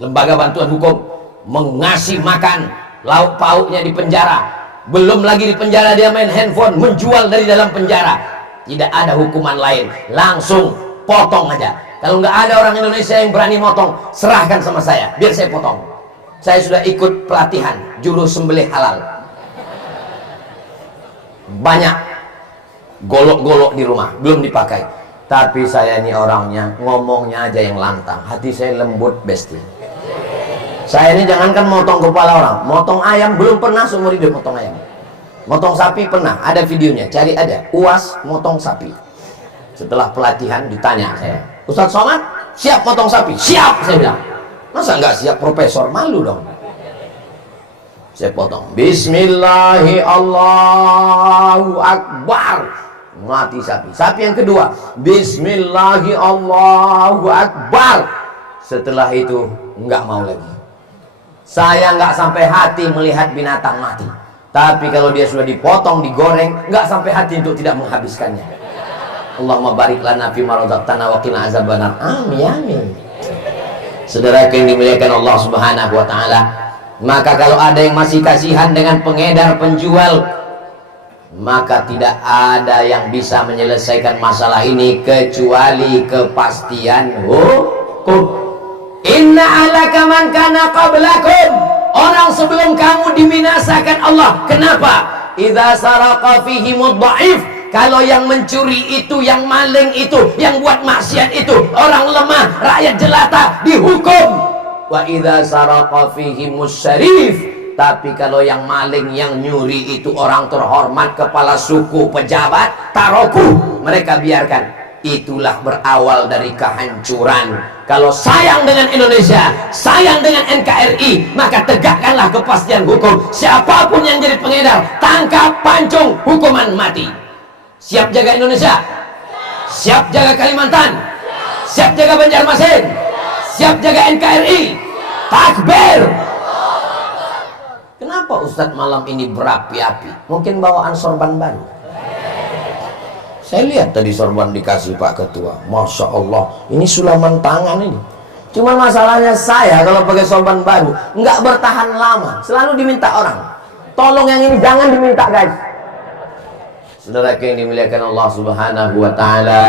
lembaga bantuan hukum, mengasih makan, lauk pauknya di penjara. Belum lagi di penjara dia main handphone, menjual dari dalam penjara. Tidak ada hukuman lain, langsung potong aja. Kalau nggak ada orang Indonesia yang berani motong, serahkan sama saya, biar saya potong. Saya sudah ikut pelatihan juru sembelih halal. Banyak golok-golok di rumah belum dipakai, Tapi saya ini orangnya ngomongnya aja yang lantang, hati saya lembut besti. Saya ini jangankan motong kepala orang, motong ayam belum pernah seumur hidup motong ayam. Motong sapi pernah, ada videonya, cari aja. UAS motong sapi. Setelah pelatihan ditanya saya, Ustadz Somad siap motong sapi? Siap, saya bilang. Masa nggak siap profesor, malu dong. Saya potong. Bismillahi Allahu Akbar. Mati sapi. Sapi yang kedua. Bismillahi Allahu Akbar. Setelah itu nggak mau lagi. Saya nggak sampai hati melihat binatang mati. Tapi kalau dia sudah dipotong, digoreng, nggak sampai hati untuk tidak menghabiskannya. Allahumma barik lana fima razaqtana wa qina azabannar. Amin amin. Saudara yang dimuliakan Allah Subhanahu wa taala, maka kalau ada yang masih kasihan dengan pengedar penjual, maka tidak ada yang bisa menyelesaikan masalah ini kecuali kepastian hukum. Inna alaka man kana qablakum, orang sebelum kamu dibinasakan Allah. Kenapa? Idza saraqa fihimud dhaif, kalau yang mencuri itu, yang maling itu, yang buat maksiat itu orang lemah, rakyat jelata, dihukum. Wa idza saraqa fihimus syarif, tapi kalau yang maling, yang nyuri itu orang terhormat, kepala suku, pejabat, taroku, mereka biarkan. Itulah berawal dari kehancuran. Kalau sayang dengan Indonesia, sayang dengan NKRI, maka tegakkanlah kepastian hukum. Siapapun yang jadi pengedar, tangkap, pancung, hukuman mati. Siap jaga Indonesia? Siap jaga Kalimantan? Siap jaga Banjarmasin? Siap jaga NKRI? Takbir! Kenapa Ustadz malam ini berapi-api? Mungkin bawaan sorban baru. Saya lihat tadi sorban dikasih Pak Ketua. Masya Allah, ini sulaman tangan ini. Cuma masalahnya saya kalau pakai sorban baru nggak bertahan lama, selalu diminta orang. Tolong yang ini jangan diminta guys. Saudara yang dimuliakan Allah Subhanahu wa taala,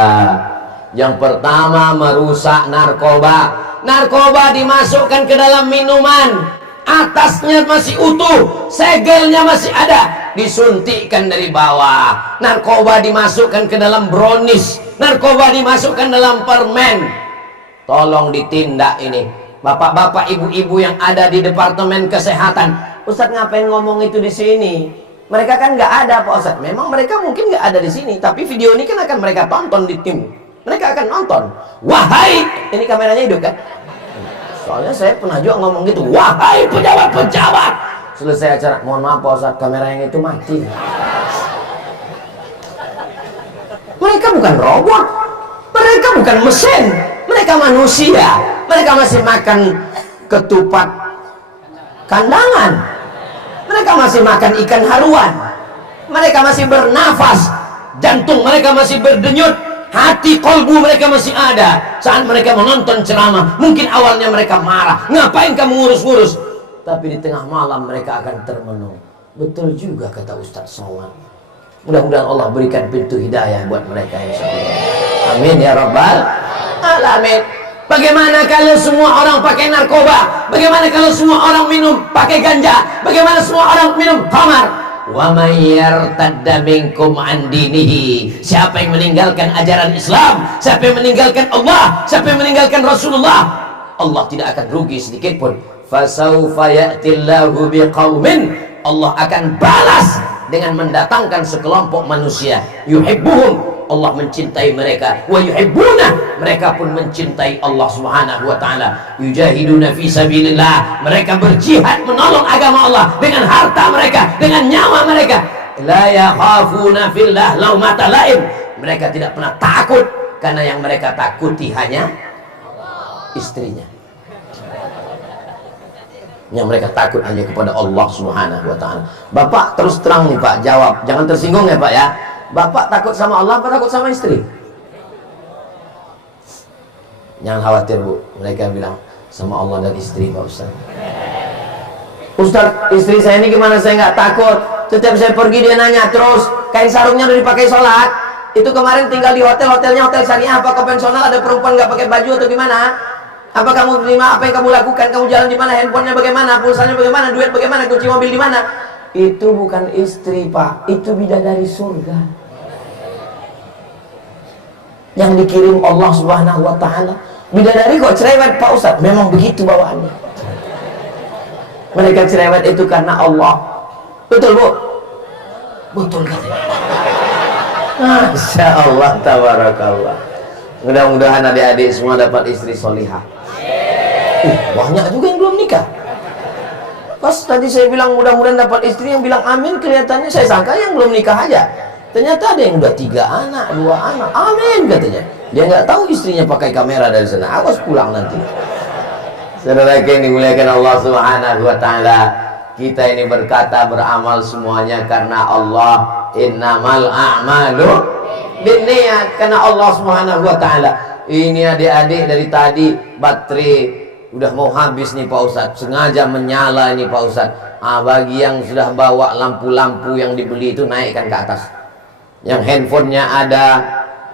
yang pertama merusak narkoba. Narkoba dimasukkan ke dalam minuman, atasnya masih utuh, segelnya masih ada, disuntikkan dari bawah. Narkoba dimasukkan ke dalam brownies, narkoba dimasukkan dalam permen. Tolong ditindak ini, bapak-bapak, ibu-ibu yang ada di Departemen Kesehatan. Ustadz ngapain ngomong itu di sini? Mereka kan nggak ada Pak Ustadz. Memang mereka mungkin nggak ada di sini, tapi video ini kan akan mereka tonton di tim. Mereka akan nonton. Wahai, ini kameranya hidup kan? Soalnya saya pernah juga ngomong gitu. Wahai pejabat-pejabat. Selesai acara, mohon maaf Pak Ustadz, kamera yang itu mati. Mereka bukan robot, mereka bukan mesin, mereka manusia. Mereka masih makan ketupat kandangan, mereka masih makan ikan haruan, mereka masih bernafas, jantung mereka masih berdenyut, hati kolbu mereka masih ada. Saat mereka menonton ceramah, mungkin awalnya mereka marah, ngapain kamu ngurus-ngurus, tapi di tengah malam mereka akan termenung. Betul juga kata Ustadz Somad. Mudah-mudahan Allah berikan pintu hidayah buat mereka insyaallah. Amin ya rabbal alamin. Bagaimana kalau semua orang pakai narkoba? Bagaimana kalau semua orang minum pakai ganja? Bagaimana semua orang minum khamar? Wa may yartadda minkum an dinihi, siapa yang meninggalkan ajaran Islam, siapa yang meninggalkan Allah, siapa yang meninggalkan Rasulullah, Allah tidak akan rugi sedikit pun. Fasawfa ya'tillahu biqaumin, Allah akan balas dengan mendatangkan sekelompok manusia. Yuhibbuhum, Allah mencintai mereka. Wa yuhibbuna, mereka pun mencintai Allah Subhanahu wa taala. Yujahiduna fi sabilillah, mereka berjihad menolong agama Allah dengan harta mereka, dengan nyawa mereka. La yakhafuna fillah laumata laim, mereka tidak pernah takut karena yang mereka takuti hanya istrinya. Yang mereka takut hanya kepada Allah Subhanahu wa taala. Bapak terus terang nih Pak, jawab, jangan tersinggung ya Pak ya. Bapak takut sama Allah apa takut sama istri? Jangan khawatir Bu, mereka bilang sama Allah dan istri Pak Ustaz. Ustaz, istri saya ini gimana? Saya nggak takut. Setiap saya pergi dia nanya terus, kain sarungnya udah dipakai sholat. Itu kemarin tinggal di hotel, hotelnya hotel syariah apa konvensional, ada perempuan nggak pakai baju atau gimana? Apa kamu terima? Apa yang kamu lakukan? Kamu jalan di mana? Handphonenya bagaimana? Pulsanya bagaimana? Duit bagaimana? Kunci mobil di mana? Itu bukan istri Pak, itu bidadari surga. yang dikirim Allah Subhanahu wa taala. Bidadari kok cerewet Pak Ustaz? Memang begitu bawaannya. Mereka cerewet itu karena Allah. Betul Bu? Betul katanya. Masya Allah, tabarakallah. Mudah-mudahan adik-adik semua dapat istri solihah. Banyak juga yang belum nikah. Pas tadi saya bilang mudah-mudahan dapat istri, yang bilang amin kelihatannya saya sangka yang belum nikah aja. Ternyata ada yang udah 3 anak, 2 anak. Amin katanya. Dia nggak tahu istrinya pakai kamera dari sana. Awas pulang nanti. Saudara yang dimuliakan Allah Subhanahu wa taala, kita ini berkata beramal semuanya karena Allah. Innamal a'malu binniyat, karena Allah Subhanahu wa taala. Ini adik-adik dari tadi baterai udah mau habis nih Pak Ustadz, sengaja menyala ini Pak Ustadz. Bagi yang sudah bawa lampu-lampu yang dibeli itu naikkan ke atas. Yang handphonenya ada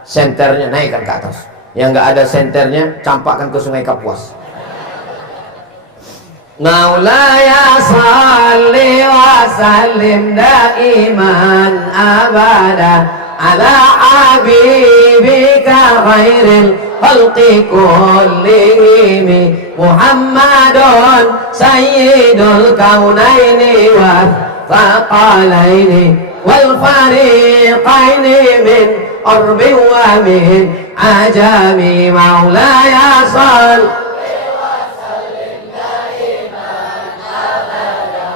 senternya naikkan ke atas. Yang nggak ada senternya campakkan ke Sungai Kapuas. Maulaya salli wa sallim daiman abada ala habibika khairil khalqi kullihim Muhammadun sayyidul kaunaini wa thaqalaini wal fariqaini min urbi wa min ajami. Maulaya salli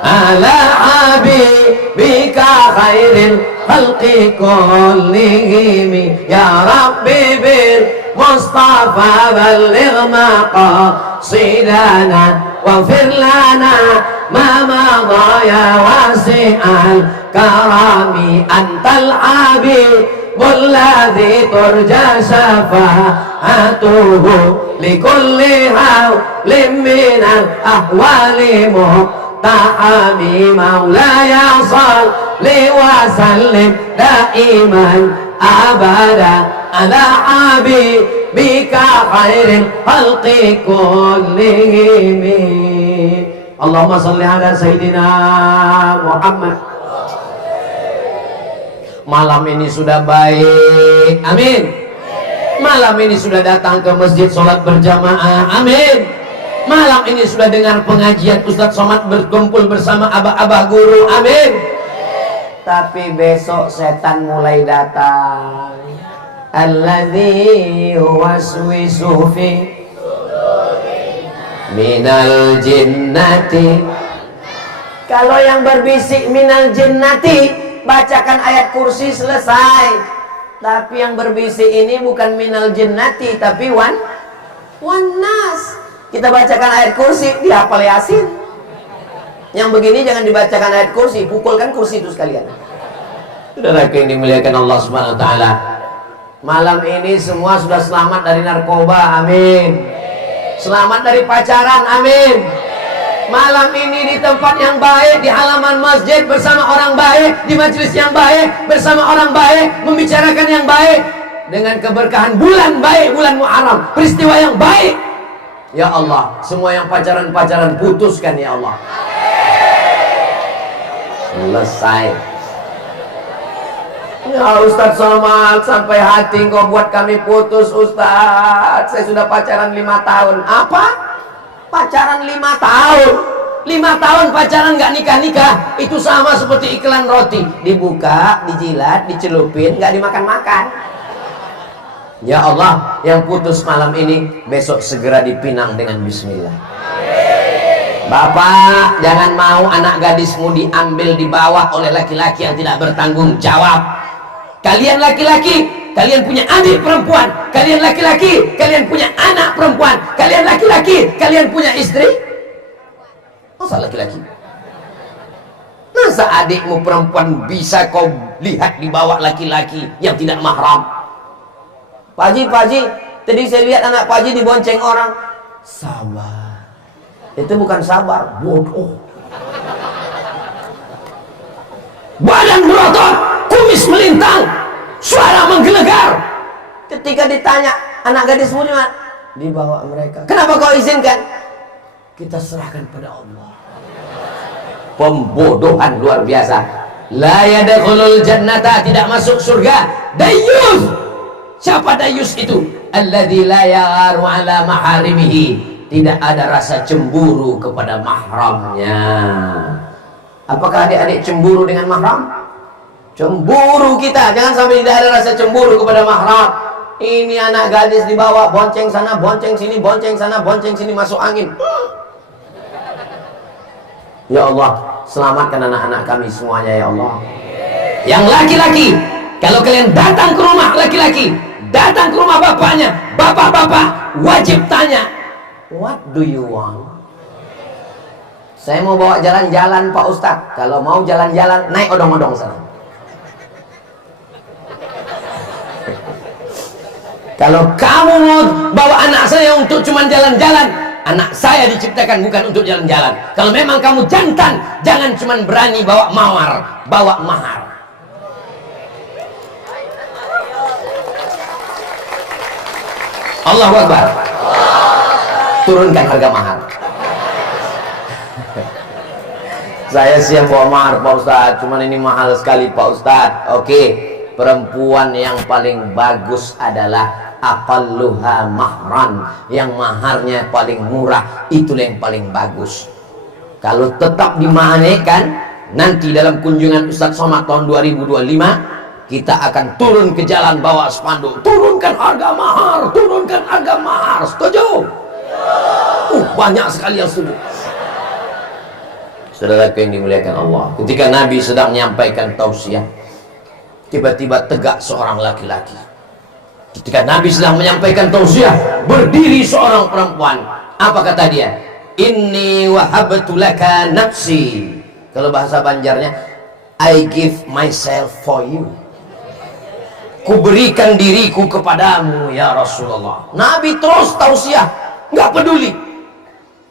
ala habibika khairil khalqi kullihim ya rabbi bil mustafa balligh maqasidana waghfir lana ma madha ya wasi'al karami antal habibul ladzi turja syafa'atuhu likulli hawlim minal ahwali ta'ami. Maulaya salli wa sallim daiman abada ala habibika khairil khalqi kullihim. Allahumma salli ala Sayyidina Muhammad. Malam ini sudah baik, amin. Malam ini sudah datang ke masjid sholat berjamaah, amin. Malam ini sudah dengar pengajian Ustadz Somad berkumpul bersama abah-abah guru, amin. Tapi besok setan mulai datang. Alladzi waswisu fi minal jinnati. Kalau yang berbisik minal jinnati, bacakan ayat kursi selesai. Tapi yang berbisik ini bukan minal jinnati, tapi wan nas. Kita bacakan ayat kursi, dihafal Yasin. Yang begini jangan dibacakan ayat kursi, pukulkan kursi itu sekalian. Saudara yang dimuliakan Allah Subhanahu wa taala, malam ini semua sudah selamat dari narkoba, amin. Selamat dari pacaran, amin. Malam ini di tempat yang baik, di halaman masjid bersama orang baik, di majelis yang baik bersama orang baik, membicarakan yang baik dengan keberkahan bulan baik, bulan Muharram, peristiwa yang baik. Ya Allah, semua yang pacaran-pacaran putuskan ya Allah. Selesai. Ya Ustadz Somad, sampai hati kau buat kami putus Ustadz. Saya sudah pacaran 5 tahun. Apa? Pacaran 5 tahun? 5 tahun pacaran gak nikah-nikah? Itu sama seperti iklan roti. Dibuka, dijilat, dicelupin, gak dimakan-makan. Ya Allah, yang putus malam ini besok segera dipinang dengan bismillah. Bapak, jangan mau anak gadismu diambil, dibawa oleh laki-laki yang tidak bertanggung jawab. Kalian laki-laki, kalian punya adik perempuan. Kalian laki-laki, kalian punya anak perempuan. Kalian laki-laki, kalian punya istri. Masa laki-laki? Masa adikmu perempuan bisa kau lihat dibawa laki-laki yang tidak mahram? Pak Haji, tadi saya lihat anak Pak Haji dibonceng orang. Sabar. Itu bukan sabar, bodoh. Badan berotot, kumis melintang, suara menggelegar. Ketika ditanya, anak gadismu di mana? Dibawa mereka. Kenapa kau izinkan? Kita serahkan pada Allah. Pembodohan luar biasa. La yadkhulul jannata, tidak masuk surga. Dayyus, Siapa dayus itu? Alladzi la yagharu ala maharimihi, tidak ada rasa cemburu kepada mahramnya. Apakah adik-adik cemburu dengan mahram? Cemburu kita, jangan sampai tidak ada rasa cemburu kepada mahram. Ini anak gadis dibawa, bonceng sana, bonceng sini, bonceng sana, bonceng sini, masuk angin. Ya Allah, selamatkan anak-anak kami semuanya ya Allah. Yang laki-laki, kalau kalian datang ke rumah laki-laki, datang ke rumah bapaknya, bapak-bapak wajib tanya, what do you want? Saya mau bawa jalan-jalan Pak Ustadz. Kalau mau jalan-jalan, naik odong-odong sana. Kalau kamu mau bawa anak saya untuk cuma jalan-jalan, anak saya diciptakan bukan untuk jalan-jalan. Kalau memang kamu jantan, jangan cuma berani bawa mawar, bawa mahar. Allahu Akbar. Turunkan harga mahar. Saya siap bawa mahar Pak Ustadz, cuman ini mahal sekali Pak Ustadz. Oke, perempuan yang paling bagus adalah aqalluha mahran, yang maharnya paling murah, itulah yang paling bagus. Kalau tetap dimanehkan, nanti dalam kunjungan Ustadz Somad tahun 2025, kita akan turun ke jalan bawa spanduk, turunkan harga mahar, turunkan harga mahar. Setuju? Banyak sekali yang setuju. Saudaraku yang dimuliakan Allah, ketika Nabi sedang menyampaikan tausiah, tiba-tiba tegak seorang laki-laki. Ketika Nabi sedang menyampaikan tausiah, berdiri seorang perempuan. Apa kata dia? Inni wahabtu laka nafsi. Kalau bahasa Banjarnya, I give myself for you. Kuberikan diriku kepadamu ya Rasulullah. Nabi terus tausiah, nggak peduli.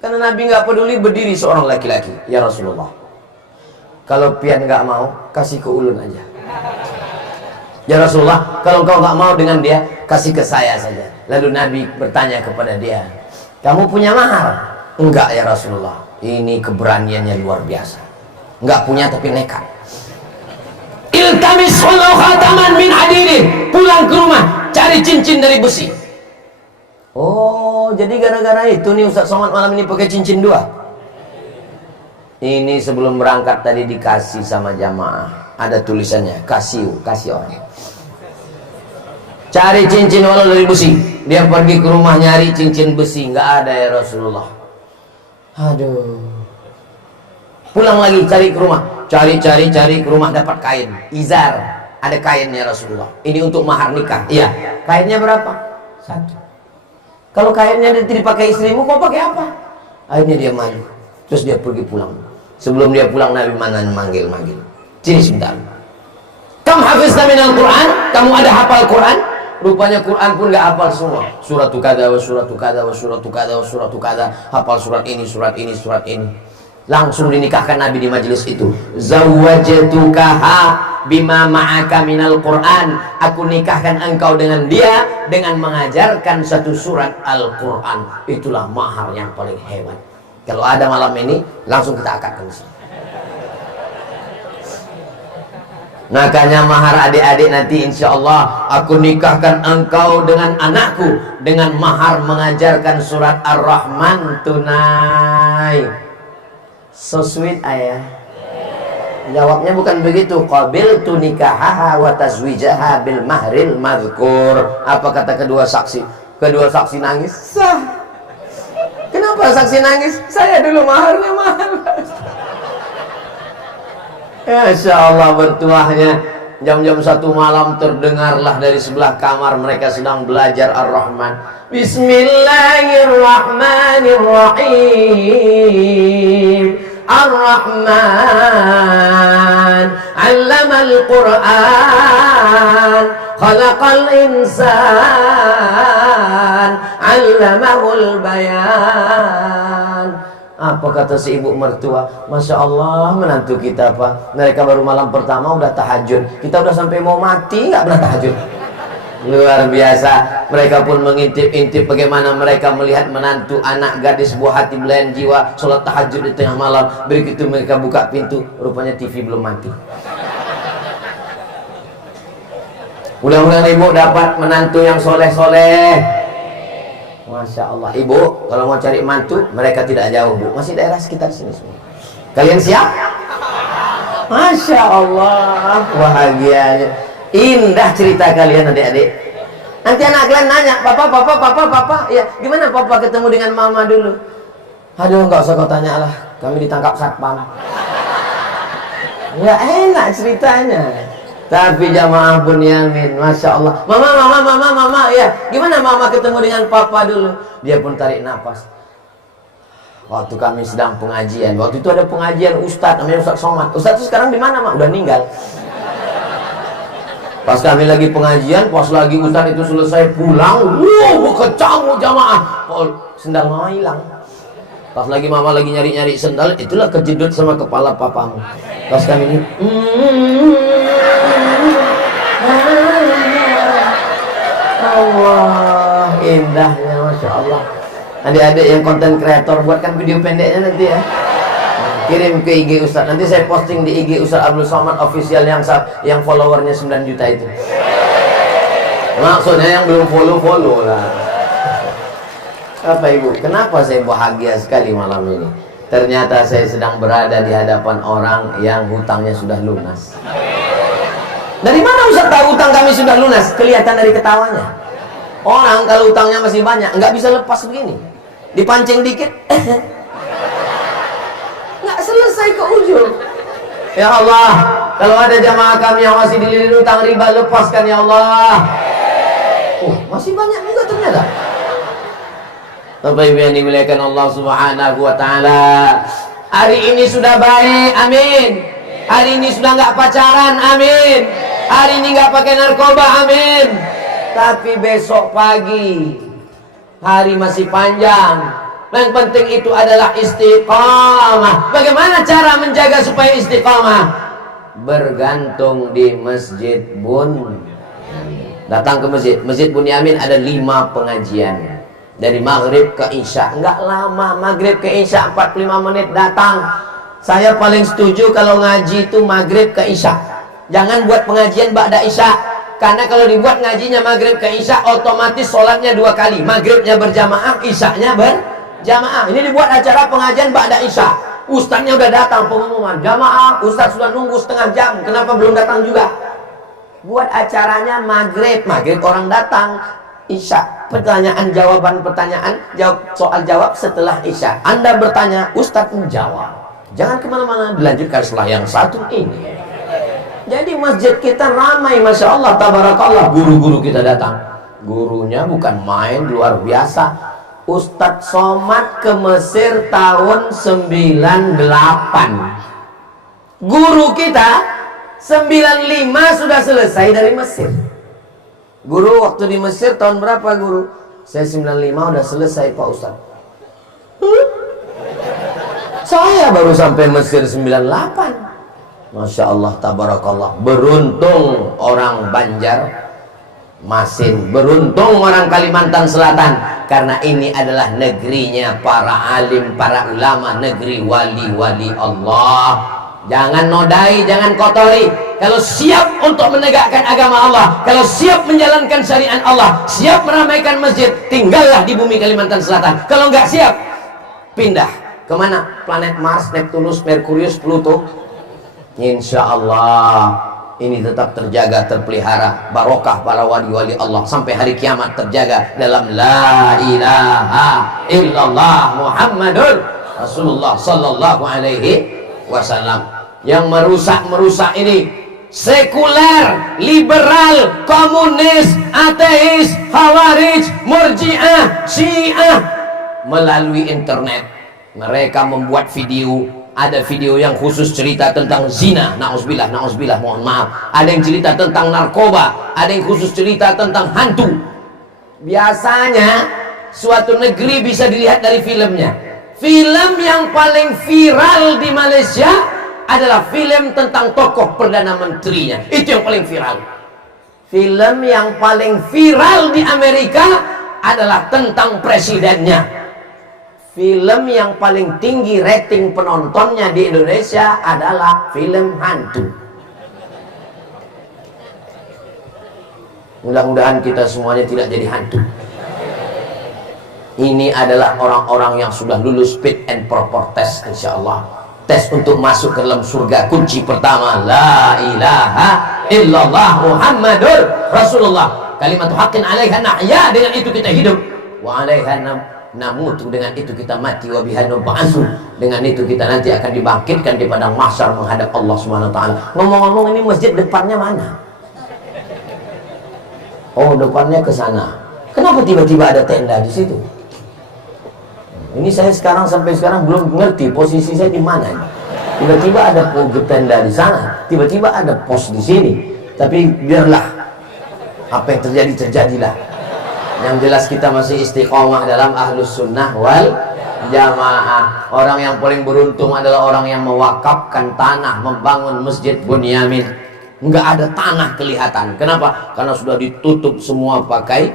Karena Nabi nggak peduli, berdiri seorang laki-laki, ya Rasulullah, kalau pian nggak mau, kasih ke ulun aja. Ya Rasulullah, kalau kau nggak mau dengan dia, kasih ke saya saja. Lalu Nabi bertanya kepada dia, kamu punya mahar? Enggak ya Rasulullah. Ini keberaniannya luar biasa. Enggak punya tapi nekat. Iltamis walau khataman min hadidin. Pulang ke rumah, cari cincin dari besi. Oh, jadi gara-gara itu nih Ustadz Somad malam ini pakai cincin 2. Ini sebelum berangkat tadi dikasih sama jamaah, ada tulisannya, kasih orang. Cari cincin walau dari besi. Dia pergi ke rumah nyari cincin besi, nggak ada ya Rasulullah. Aduh. Pulang lagi cari ke rumah, cari ke rumah, dapat kain, izar, ada kainnya Rasulullah. Ini untuk mahar nikah. Iya. Kainnya berapa? 1. Kalau kainnya dipakai istrimu, kau pakai apa? Akhirnya dia malu. Terus dia pergi pulang. Sebelum dia pulang, Nabi mana manggil. Sini sebentar. Kamu hafiz minal Quran? Kamu ada hafal Quran? Rupanya Quran pun nggak hafal semua. Suratu kada wa suratu kada wa suratu kada wa suratu kada. Hafal surat ini, surat ini, surat ini. Langsung dinikahkan Nabi di majelis itu. Zawwajtukaha bima ma'aka minal Quran. Aku nikahkan engkau dengan dia dengan mengajarkan satu surat Al-Quran. Itulah mahar yang paling hebat. Kalau ada malam ini, langsung kita akadkan di sini. Makanya mahar adik-adik nanti insya Allah aku nikahkan engkau dengan anakku dengan mahar mengajarkan surat Ar-Rahman tunai. So sweet ayah. Jawabnya bukan begitu. Qabiltu nikahaha wa tazwijaha bil mahril madhkur. Apa kata kedua saksi? Kedua saksi nangis. Sah. Kenapa saksi nangis? Saya dulu maharnya mahal. Insya Allah bertuahnya jam-jam 1 malam terdengarlah dari sebelah kamar mereka sedang belajar Ar-Rahman. Bismillahirrahmanirrahim. Ar-Rahman 'allamal Qur'an khalaqal insan 'allamahul bayan. Apa kata si ibu mertua? Masya Allah menantu kita Pak. Mereka baru malam pertama udah tahajud. Kita udah sampai mau mati nggak pernah tahajud. Luar biasa. Mereka pun mengintip-intip bagaimana mereka melihat menantu anak gadis buah hati belayan jiwa sholat tahajud di tengah malam. Begitu mereka buka pintu, rupanya TV belum mati. Mudah-mudahan ibu dapat menantu yang soleh-soleh. Masya Allah. Ibu kalau mau cari mantu, mereka tidak jauh bu, masih daerah sekitar sini semua. Kalian siap? Masya Allah, bahagianya. Indah cerita kalian adik-adik. Nanti anak kalian nanya, papa, ya gimana papa ketemu dengan mama dulu? Aduh, nggak usah kau tanya lah, kami ditangkap satpam. Nggak enak ceritanya. Tapi jamaah Bunyamin, Masya Allah. Mama, ya gimana mama ketemu dengan papa dulu? Dia pun tarik nafas. Waktu kami sedang pengajian, waktu itu ada pengajian Ustadz, namanya Ustadz Somad. Ustadz itu sekarang di mana, Mak? Udah meninggal. Pas kami lagi pengajian, pas lagi Ustadz itu selesai pulang, kecamuk jamaah. Sendal mama hilang. Pas lagi mama lagi nyari-nyari sendal, itulah kejedut sama kepala papamu. Pas kami ini, Allah, indahnya, Masya Allah. Adik-adik yang konten kreator, buatkan video pendeknya nanti ya, kirim ke IG Ustadz. Nanti saya posting di IG Ustadz Abdul Somad official yang followernya 9 juta itu. Maksudnya yang belum follow lah. Apa ibu? Kenapa saya bahagia sekali malam ini? Ternyata saya sedang berada di hadapan orang yang hutangnya sudah lunas. Dari mana Ustaz tahu hutang kami sudah lunas? Kelihatan dari ketawanya. Orang kalau hutangnya masih banyak, nggak bisa lepas begini. Dipancing dikit, nggak selesai ke ujung. Ya Allah, kalau ada jamaah kami yang masih dililit hutang riba, lepaskan ya Allah. Masih banyak juga ternyata. Bapak Ibu yang dimuliakan Allah Subhanahu wa Ta'ala, hari ini sudah baik, amin. Hari ini sudah nggak pacaran, amin. Hari ini nggak pakai narkoba, amin. Tapi besok pagi, hari masih panjang. Yang penting itu adalah istiqamah. Bagaimana cara menjaga supaya istiqamah? Bergantung di masjid datang ke Masjid Bunyamin ada 5 pengajian. Dari maghrib ke isya, enggak lama. Maghrib ke isya 45 menit datang. Saya paling setuju kalau ngaji itu maghrib ke isya. Jangan buat pengajian ba'da isya. Karena kalau dibuat ngajinya maghrib ke isya, otomatis sholatnya 2 kali. Maghribnya berjamaah, isyanya berjamaah. Ini dibuat acara pengajian ba'da isya. Ustaznya udah datang pengumuman. Jamaah, ustaz sudah nunggu setengah jam. Kenapa belum datang juga? Buat acaranya maghrib. Maghrib orang datang. Isya, pertanyaan, jawab setelah isya. Anda bertanya, Ustadz menjawab. Jangan kemana-mana, dilanjutkan setelah yang satu ini. Jadi masjid kita ramai, Masya Allah, tabarakallah. Guru-guru kita datang. Gurunya bukan main, luar biasa. Ustadz Somad ke Mesir tahun 98. Guru kita 95 sudah selesai dari Mesir. Guru waktu di Mesir tahun berapa guru? Saya 95 udah selesai Pak Ustaz. Saya baru sampai Mesir 98. Masya Allah, tabarakallah. Beruntung orang Banjarmasin, beruntung orang Kalimantan Selatan, karena ini adalah negerinya para alim, para ulama, negeri wali-wali Allah. Jangan nodai, jangan kotori. Kalau siap untuk menegakkan agama Allah, kalau siap menjalankan syariat Allah, siap meramaikan masjid, tinggallah di bumi Kalimantan Selatan. Kalau nggak siap, pindah kemana? Planet Mars, Neptunus, Merkurius, Pluto. Insya Allah ini tetap terjaga, terpelihara. Barokah para wali-wali Allah sampai hari kiamat terjaga dalam la ilaha illallah Muhammadur Rasulullah sallallahu alaihi wasallam. Yang merusak ini sekuler, liberal, komunis, ateis, khawarij, murji'ah, syiah. Melalui internet mereka membuat video. Ada video yang khusus cerita tentang zina, na'udzubillah, mohon maaf. Ada yang cerita tentang narkoba, ada yang khusus cerita tentang hantu. Biasanya suatu negeri bisa dilihat dari filmnya. Film yang paling viral di Malaysia adalah film tentang tokoh Perdana Menterinya. Itu yang paling viral. Film yang paling viral di Amerika adalah tentang presidennya. Film yang paling tinggi rating penontonnya di Indonesia adalah film hantu. Mudah-mudahan kita semuanya tidak jadi hantu. Ini adalah orang-orang yang sudah lulus fit and proper test, insya Allah. Tes untuk masuk ke dalam surga. Kunci pertama, la ilaha illallah Muhammadur Rasulullah. Kalimat haqqin alaiha nahya, dengan itu kita hidup. Wa alaiha namutu, dengan itu kita mati. Wa biha nub'atsu, dengan itu kita nanti akan dibangkitkan di padang mahsyar menghadap Allah Subhanahu wa taala. Ngomong-ngomong, ini masjid depannya mana? Oh, depannya ke sana. Kenapa tiba-tiba ada tenda di situ? Ini saya sampai sekarang belum ngerti posisi saya di mana. Tiba-tiba ada tenda di sana, tiba-tiba ada pos di sini. Tapi biarlah, apa yang terjadi terjadilah. Yang jelas kita masih istiqomah dalam ahlus sunnah wal jamaah. Orang yang paling beruntung adalah orang yang mewakafkan tanah, membangun masjid Bunyamin. Nggak ada tanah kelihatan. Kenapa? Karena sudah ditutup semua pakai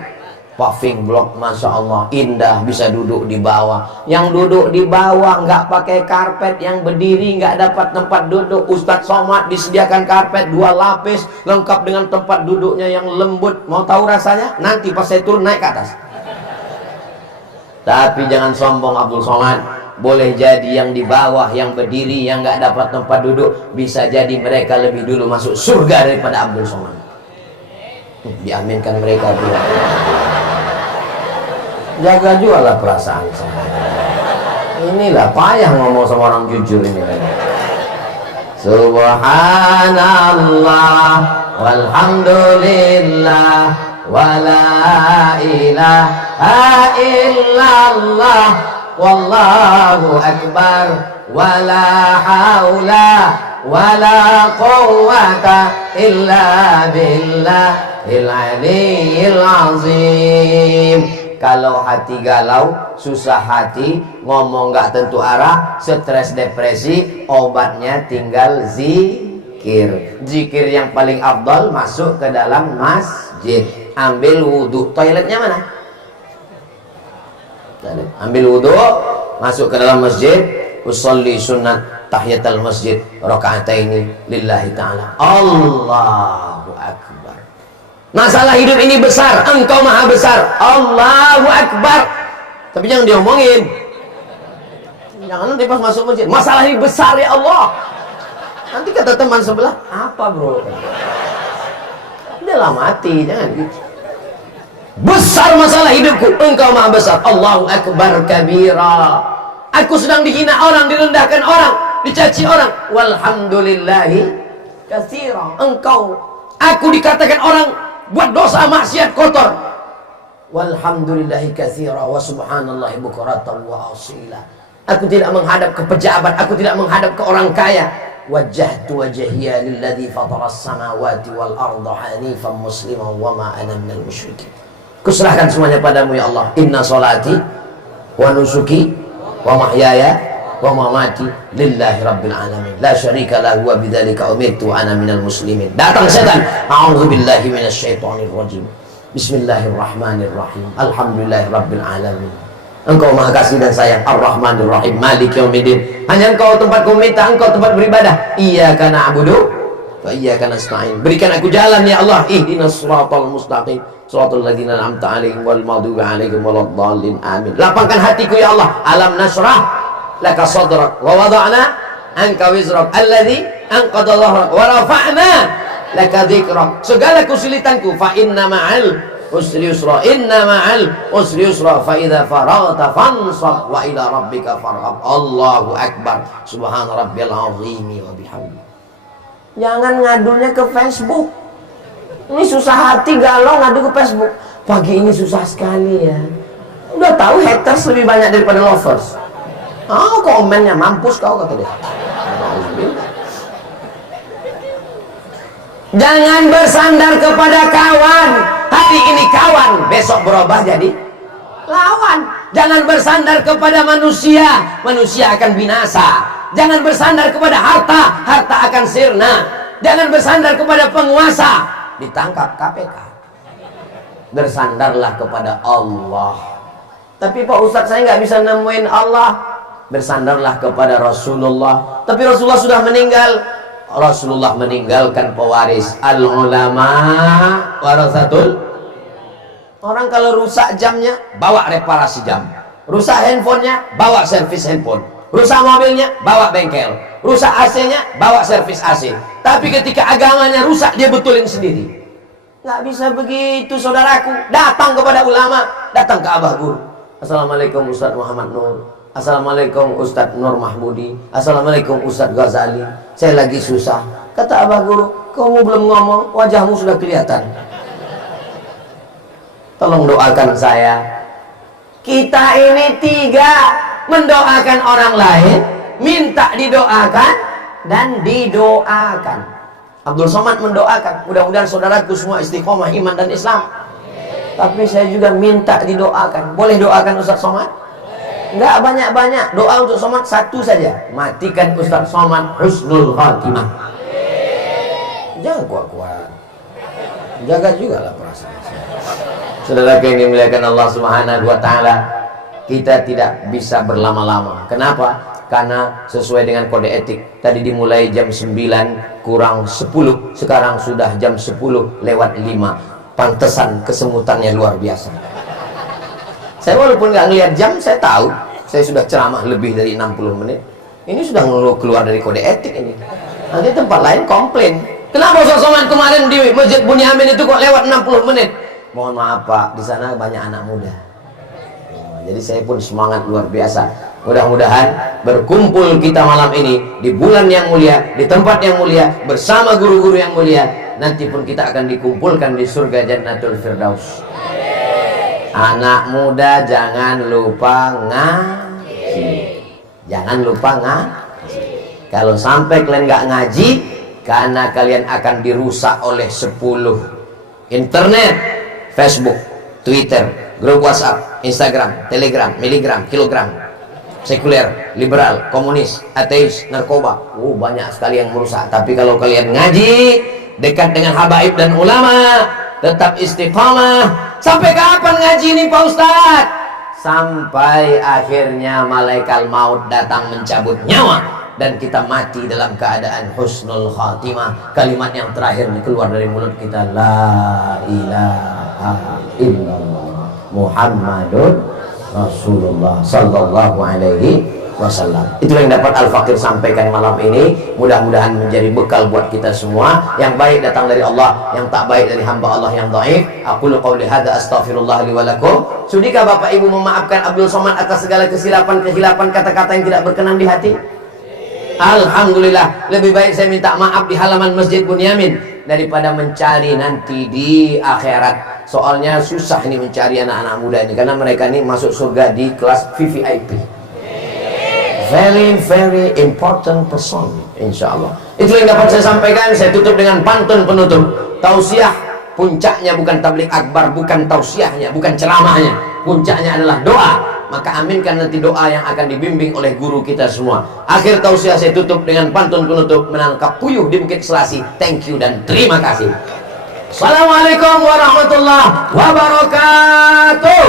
paving block. Masya Allah, indah, bisa duduk di bawah. Yang duduk di bawah nggak pakai karpet, yang berdiri nggak dapat tempat duduk. Ustadz Somad disediakan karpet 2 lapis, lengkap dengan tempat duduknya yang lembut. Mau tahu rasanya? Nanti pas saya turun naik ke atas. Tapi jangan sombong Abdul Somad. Boleh jadi yang di bawah, yang berdiri, yang nggak dapat tempat duduk, bisa jadi mereka lebih dulu masuk surga daripada Abdul Somad. Diaminkan mereka juga. Jaga juga lah perasaan saya. Inilah payah ngomong sama orang jujur ini. Subhanallah walhamdulillah wala ilaha illallah wallahu akbar wala haula wala quwwata illa billahil aliyyil azim. Kalau hati galau, susah hati, ngomong gak tentu arah, stres, depresi, obatnya tinggal zikir. Zikir yang paling afdal masuk ke dalam masjid. Ambil wudhu. Toiletnya mana? Ambil wudhu, masuk ke dalam masjid, usolli sunnat tahiyatul masjid rakaataini lillahi ta'ala. Allahu akbar. Masalah hidup ini besar, Engkau maha besar. Allahu akbar. Tapi jangan diomongin. Jangan nanti pas masuk masjid, masalah ini besar ya Allah. Nanti kata teman sebelah, apa bro? Udah mati, jangan gitu. Besar masalah hidupku, Engkau maha besar. Allahu akbar kabira. Aku sedang dihina orang, direndahkan orang, dicaci orang. Walhamdulillahi katsira. Aku dikatakan orang buat dosa maksiat kotor. Walhamdulillahi katsira wa subhanallahi bukratan wa asila. Aku tidak menghadap ke pejabat, aku tidak menghadap ke orang kaya. Wajjahtu wajhiya lilladzi fataras samawati wal arda hanifan musliman wa ma ana minal musyrikin. Kuserahkan semuanya padamu ya Allah. Inna salati wa nusuki wa mahyaya wa mamati lillahi rabbil alamin la syarika lahu wa bidzalika umirtu ana minal muslimin. Datang setan, a'udzubillahi minasyaitonir rajim. Bismillahirrahmanirrahim. Alhamdulillahi rabbil alamin. Engkau maha kasih dan sayang, Ar-Rahmanir Rahim, Malik Yaumiddin. Hanya Engkau tempatku meminta, Engkau tempat beribadah. Iyyaka na'budu wa iyyaka nasta'in. Berikan aku jalan ya Allah. Ihdinas siratal mustaqim, siratal ladzina an'amta 'alaihim wal maghdubi 'alaihim waladdallin. Amin. Lapangkan hatiku ya Allah. Alam nashrah laka sadrak wa wada'na anka wizrak alladzi anqadha dhahrak wa rafa'na laka dzikrak. Segala kesulitanku, fa inna ma'al usri yusra, inna ma'al usri yusra, fa idza faraghta fansab wa ila rabbika farghab. Allahu akbar. Subhana rabbiyal azim wa bihamdi. Jangan ngadunya ke Facebook. Ini susah hati galau ngadu ke Facebook. Pagi ini susah sekali ya. Udah tahu haters lebih banyak daripada lovers. Oh, komennya mampus kau kata dia. Jangan bersandar kepada kawan. Hari ini kawan, besok berubah jadi lawan. Jangan bersandar kepada manusia, manusia akan binasa. Jangan bersandar kepada harta, harta akan sirna. Jangan bersandar kepada penguasa, ditangkap KPK. Bersandarlah kepada Allah. Tapi Pak Ustadz, saya nggak bisa nemuin Allah. Bersandarlah kepada Rasulullah. Tapi Rasulullah sudah meninggal. Rasulullah meninggalkan pewaris. Al ulama warasatul. Orang kalau rusak jamnya, bawa reparasi jam. Rusak handphonenya, bawa servis handphone. Rusak mobilnya, bawa bengkel. Rusak AC-nya, bawa servis AC. Tapi ketika agamanya rusak, dia betulin sendiri. Nggak bisa begitu, saudaraku. Datang kepada ulama, datang ke abah guru. Assalamualaikum Ustadz Muhammad Nur. Assalamualaikum Ustadz Nur Mahmudi. Assalamualaikum Ustadz Ghazali. Saya lagi susah. Kata abah guru, kamu belum ngomong, wajahmu sudah kelihatan. Tolong doakan saya. Kita ini tiga, mendoakan orang lain, minta didoakan, dan didoakan. Abdul Somad mendoakan, mudah-mudahan saudaraku semua istiqomah iman dan Islam. Tapi saya juga minta didoakan. Boleh doakan Ustaz Somad? Enggak banyak-banyak. Doa untuk Somad satu saja. Matikan Ustaz Somad husnul khatimah. Jangan kuat-kuat. Jaga juga lah perasaan saya. Saudara yang dimuliakan Allah Subhanahu wa taala, kita tidak bisa berlama-lama. Kenapa? Karena sesuai dengan kode etik. Tadi dimulai jam 9 kurang 10, sekarang sudah jam 10 lewat 5. Pantesan kesemutannya luar biasa. Saya walaupun nggak ngelihat jam, saya tahu saya sudah ceramah lebih dari 60 menit. Ini sudah keluar dari kode etik ini. Nanti tempat lain komplain. Kenapa Ustaz Somad kemarin di Masjid Bunyamin itu kok lewat 60 menit? Mohon maaf Pak, di sana banyak anak muda. Jadi saya pun semangat luar biasa. Mudah-mudahan berkumpul kita malam ini di bulan yang mulia, di tempat yang mulia, bersama guru-guru yang mulia. Nanti pun kita akan dikumpulkan di surga Jannatul Firdaus. Anak muda jangan lupa ngaji. Jangan lupa ngaji. Kalau sampai kalian nggak ngaji, karena kalian akan dirusak oleh 10 internet, Facebook, Twitter, grup WhatsApp, Instagram, Telegram, miligram, kilogram, sekuler, liberal, komunis, ateis, narkoba. Banyak sekali yang merusak. Tapi kalau kalian ngaji, dekat dengan habaib dan ulama, tetap istiqamah. Sampai kapan ngaji ini Pak Ustadz? Sampai akhirnya malaikat maut datang mencabut nyawa dan kita mati dalam keadaan husnul khatimah. Kalimat yang terakhir keluar dari mulut kita, la ilaha illallah Muhammadun Rasulullah sallallahu alaihi wasallam. Itulah yang dapat Al-Fakir sampaikan malam ini. Mudah-mudahan menjadi bekal buat kita semua. Yang baik datang dari Allah, yang tak baik dari hamba Allah yang dhaif. Aqulu qouli hadza astaghfirullah li wa lakum. Sudikah Bapak Ibu memaafkan Abdul Somad atas segala kesilapan kata-kata yang tidak berkenan di hati? Alhamdulillah. Lebih baik saya minta maaf di halaman Masjid Bunyamin daripada mencari nanti di akhirat. Soalnya susah ini mencari anak-anak muda ini, karena mereka ini masuk surga di kelas VVIP. Very very important person, insya Allah. Itu yang dapat saya sampaikan. Saya tutup dengan pantun penutup. Tausiah puncaknya bukan tablik akbar, bukan tausiahnya, bukan ceramahnya. Puncaknya adalah doa. Maka aminkan nanti doa yang akan dibimbing oleh guru kita semua. Akhir tausiah saya tutup dengan pantun penutup, menangkap puyuh di Bukit Selasi. Thank you dan terima kasih. Assalamualaikum warahmatullahi wabarakatuh.